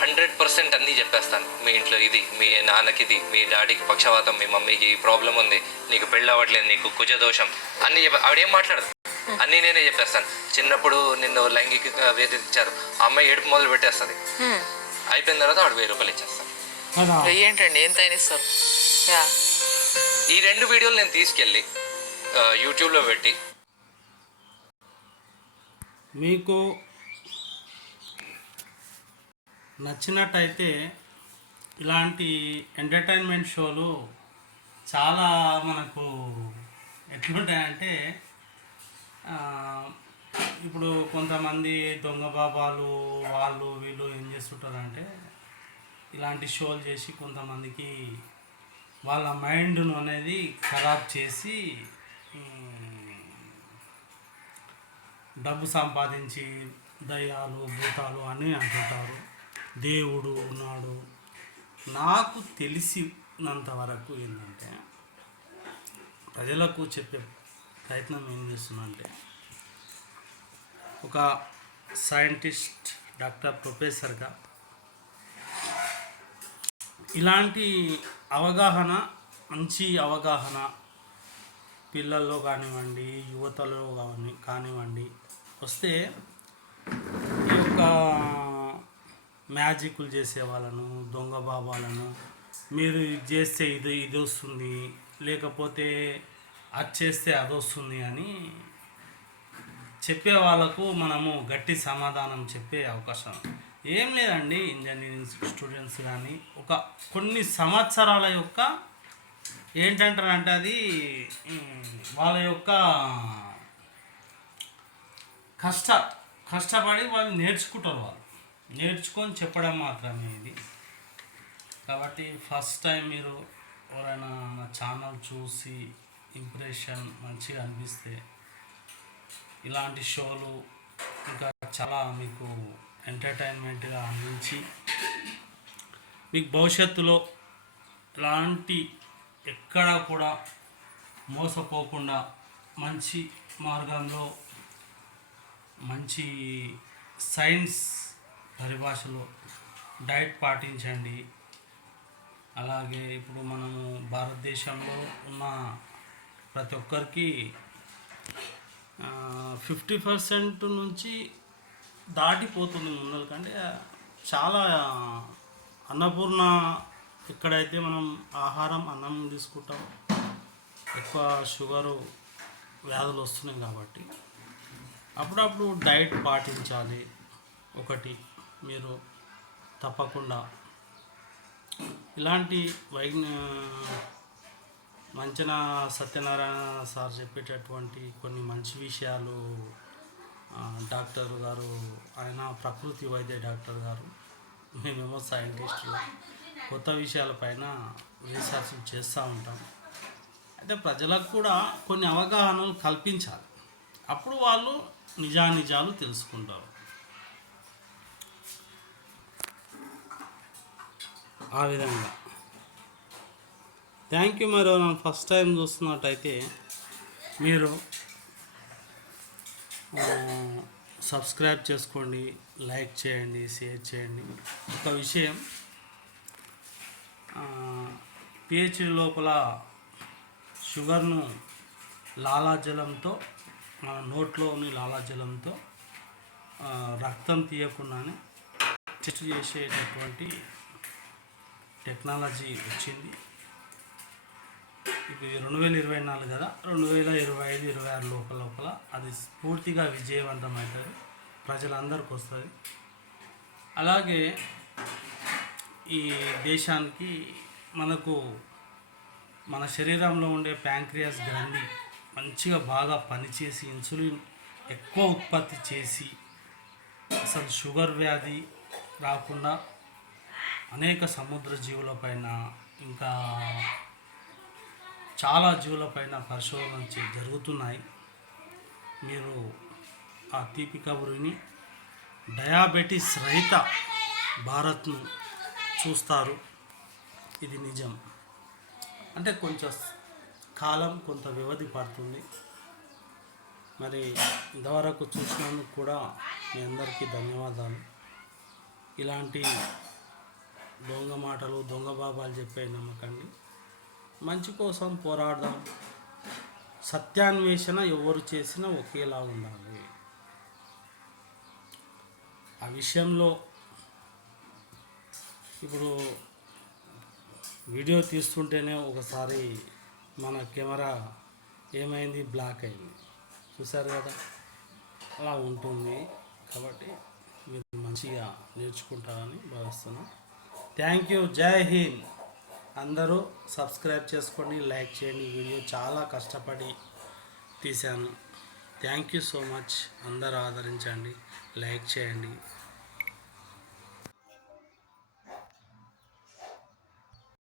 100% అన్నీ చెప్పేస్తాను. మీ ఇంట్లో ఇది, మీ నాన్నకి ఇది, మీ డాడీకి పక్షవాతం, మీ మమ్మీకి ప్రాబ్లం ఉంది, నీకు పెళ్ళి అవ్వట్లేదు, నీకు కుజదోషం అన్నీ ఆవిడేం మాట్లాడదు, అన్నీ నేనే చెప్పేస్తాను. చిన్నప్పుడు నిన్ను లైంగిక వేధించారు, ఆ అమ్మాయి ఏడుపు మొదలు పెట్టేస్తుంది. అయిపోయిన తర్వాత ఆవిడ 1000 రూపాయలు ఇచ్చేస్తాను. కదా, ఏంటండి ఎంత అయినా ఇస్తారు. యా. ఈ 2 వీడియోలు నేను తీసుకెళ్ళి యూట్యూబ్లో పెట్టి మీకు నచ్చినట్టయితే ఇలాంటి ఎంటర్టైన్మెంట్ షోలు చాలా మనకు ఎట్లుంటాయంటే ఇప్పుడు కొంతమంది దొంగ బాబాలు వాళ్ళు వీళ్ళు ఏం చేస్తుంటారంటే ఇలాంటి షోలు చేసి కొంతమందికి వాళ్ళ మైండ్ను అనేది ఖరాబ్ చేసి డబ్బు సంపాదించి దయ్యాలు భూతాలు అని అంటుంటారు, దేవుడు ఉన్నాడు. నాకు తెలిసినంత వరకు ఏంటంటే ప్రజలకు చెప్పే ప్రయత్నం ఏం చేస్తున్నా అంటే ఒక సైంటిస్ట్ డాక్టర్ ప్రొఫెసర్గా ఇలాంటి అవగాహన, మంచి అవగాహన పిల్లల్లో కానివ్వండి, యువతలో కానివ్వండి వస్తే ఈ యొక్క మ్యాజిక్లు చేసే వాళ్ళను, దొంగ బాబాలను, మీరు ఇది చేస్తే ఇది వస్తుంది, లేకపోతే అది చేస్తే అది వస్తుంది అని చెప్పే వాళ్ళకు మనము గట్టి సమాధానం చెప్పే అవకాశం ఏం లేదండి. ఇంజనీరింగ్ స్టూడెంట్స్ కానీ ఒక కొన్ని సంవత్సరాల యొక్క ఏంటంటారంటే అది వాళ్ళ యొక్క కష్టపడి వాళ్ళు నేర్చుకుంటారు, వాళ్ళు నేర్చుకొని చెప్పడం మాత్రమే ఇది. కాబట్టి ఫస్ట్ టైం మీరు ఎవరైనా నా ఛానల్ చూసి ఇంప్రెషన్ మంచిగా అనిపిస్తే ఇలాంటి షోలు ఇంకా చాలా మీకు ఎంటర్టైన్మెంట్గా అందించి మీకు భవిష్యత్తులో ఎలాంటి ఎక్కడ కూడా మోసపోకుండా మంచి మార్గంలో మంచి సైన్స్ పరిభాషలో డైట్ పాటించండి. అలాగే ఇప్పుడు మనము భారతదేశంలో ఉన్న ప్రతి ఒక్కరికి 50% నుంచి దాటిపోతుంది ముందరకంటే. చాలా అన్నపూర్ణ ఎక్కడైతే మనం ఆహారం అన్నం తీసుకుంటాం ఎక్కువ షుగరు వ్యాధులు వస్తున్నాయి కాబట్టి అప్పుడప్పుడు డైట్ పాటించాలి. ఒకటి మీరు తప్పకుండా ఇలాంటి మంచిన సత్యనారాయణ సార్ చెప్పేటటువంటి కొన్ని మంచి విషయాలు డాక్టర్ గారు, ఆయన ప్రకృతి వైద్య డాక్టర్ గారు, మేమేమో సైంటిస్టులు, కొత్త విషయాలపైన రీసెర్చ్ చేస్తూ ఉంటాం. అయితే ప్రజలకు కూడా కొన్ని అవగాహనలు కల్పించాలి, అప్పుడు వాళ్ళు నిజానిజాలు తెలుసుకుంటారు. ఆ విధంగా థ్యాంక్ యూ. మరి నన్ను ఫస్ట్ టైం చూస్తున్నట్టయితే మీరు సబ్స్క్రైబ్ చేసుకోండి, లైక్ చేయండి, షేర్ చేయండి. ఒక విషయం, పిహెచ్డి లోపల షుగర్ను లాలాజలంతో మన నోట్లోని లాలాజలంతో రక్తం తీయకుండానే టెస్ట్ చేసేటటువంటి టెక్నాలజీ వచ్చింది. ఇది 2024 కదా, 2025, 26 లోపల అది పూర్తిగా విజయవంతమవుతుంది, ప్రజలందరికీ వస్తుంది. అలాగే ఈ దేశానికి మనకు మన శరీరంలో ఉండే ప్యాంక్రియాస్ గ్రంథి మంచిగా బాగా పనిచేసి ఇన్సులిన్ ఎక్కువ ఉత్పత్తి చేసి అసలు షుగర్ వ్యాధి రాకుండా అనేక సముద్ర జీవులపైన ఇంకా చాలా జీవులపైన పరిశోధన జరుగుతున్నాయి. మీరు ఆ తీపి కబురుని డయాబెటీస్ రహిత భారత్ను చూస్తారు. ఇది నిజం. అంటే కొంచెం కాలం కొంత వ్యవధి పడుతుంది. మరి ఇంతవరకు చూసినందుకు కూడా మీ అందరికీ ధన్యవాదాలు. ఇలాంటి దొంగ మాటలు దొంగ బాబాలు చెప్పే నమ్మకండి. మంచి కోసం పోరాడదాం. సత్యాన్వేషణ ఎవరు చేసినా ఒకేలా ఉండాలి. ఆ విషయంలో ఇప్పుడు వీడియో తీస్తుంటేనే ఒకసారి మన కెమెరా ఏమైంది, బ్లాక్ అయింది, చూసారు కదా, అలా ఉంటుంది. కాబట్టి మీరు మంచిగా నేర్చుకుంటారని భావిస్తున్నాను. Thank you. జై హింద్. అందరూ సబ్స్క్రైబ్ చేసుకోండి, లైక్ చేయండి. వీడియో చాలా కష్టపడి తీశాను. Thank you so much. అందరూ ఆదరించండి, లైక్ చేయండి.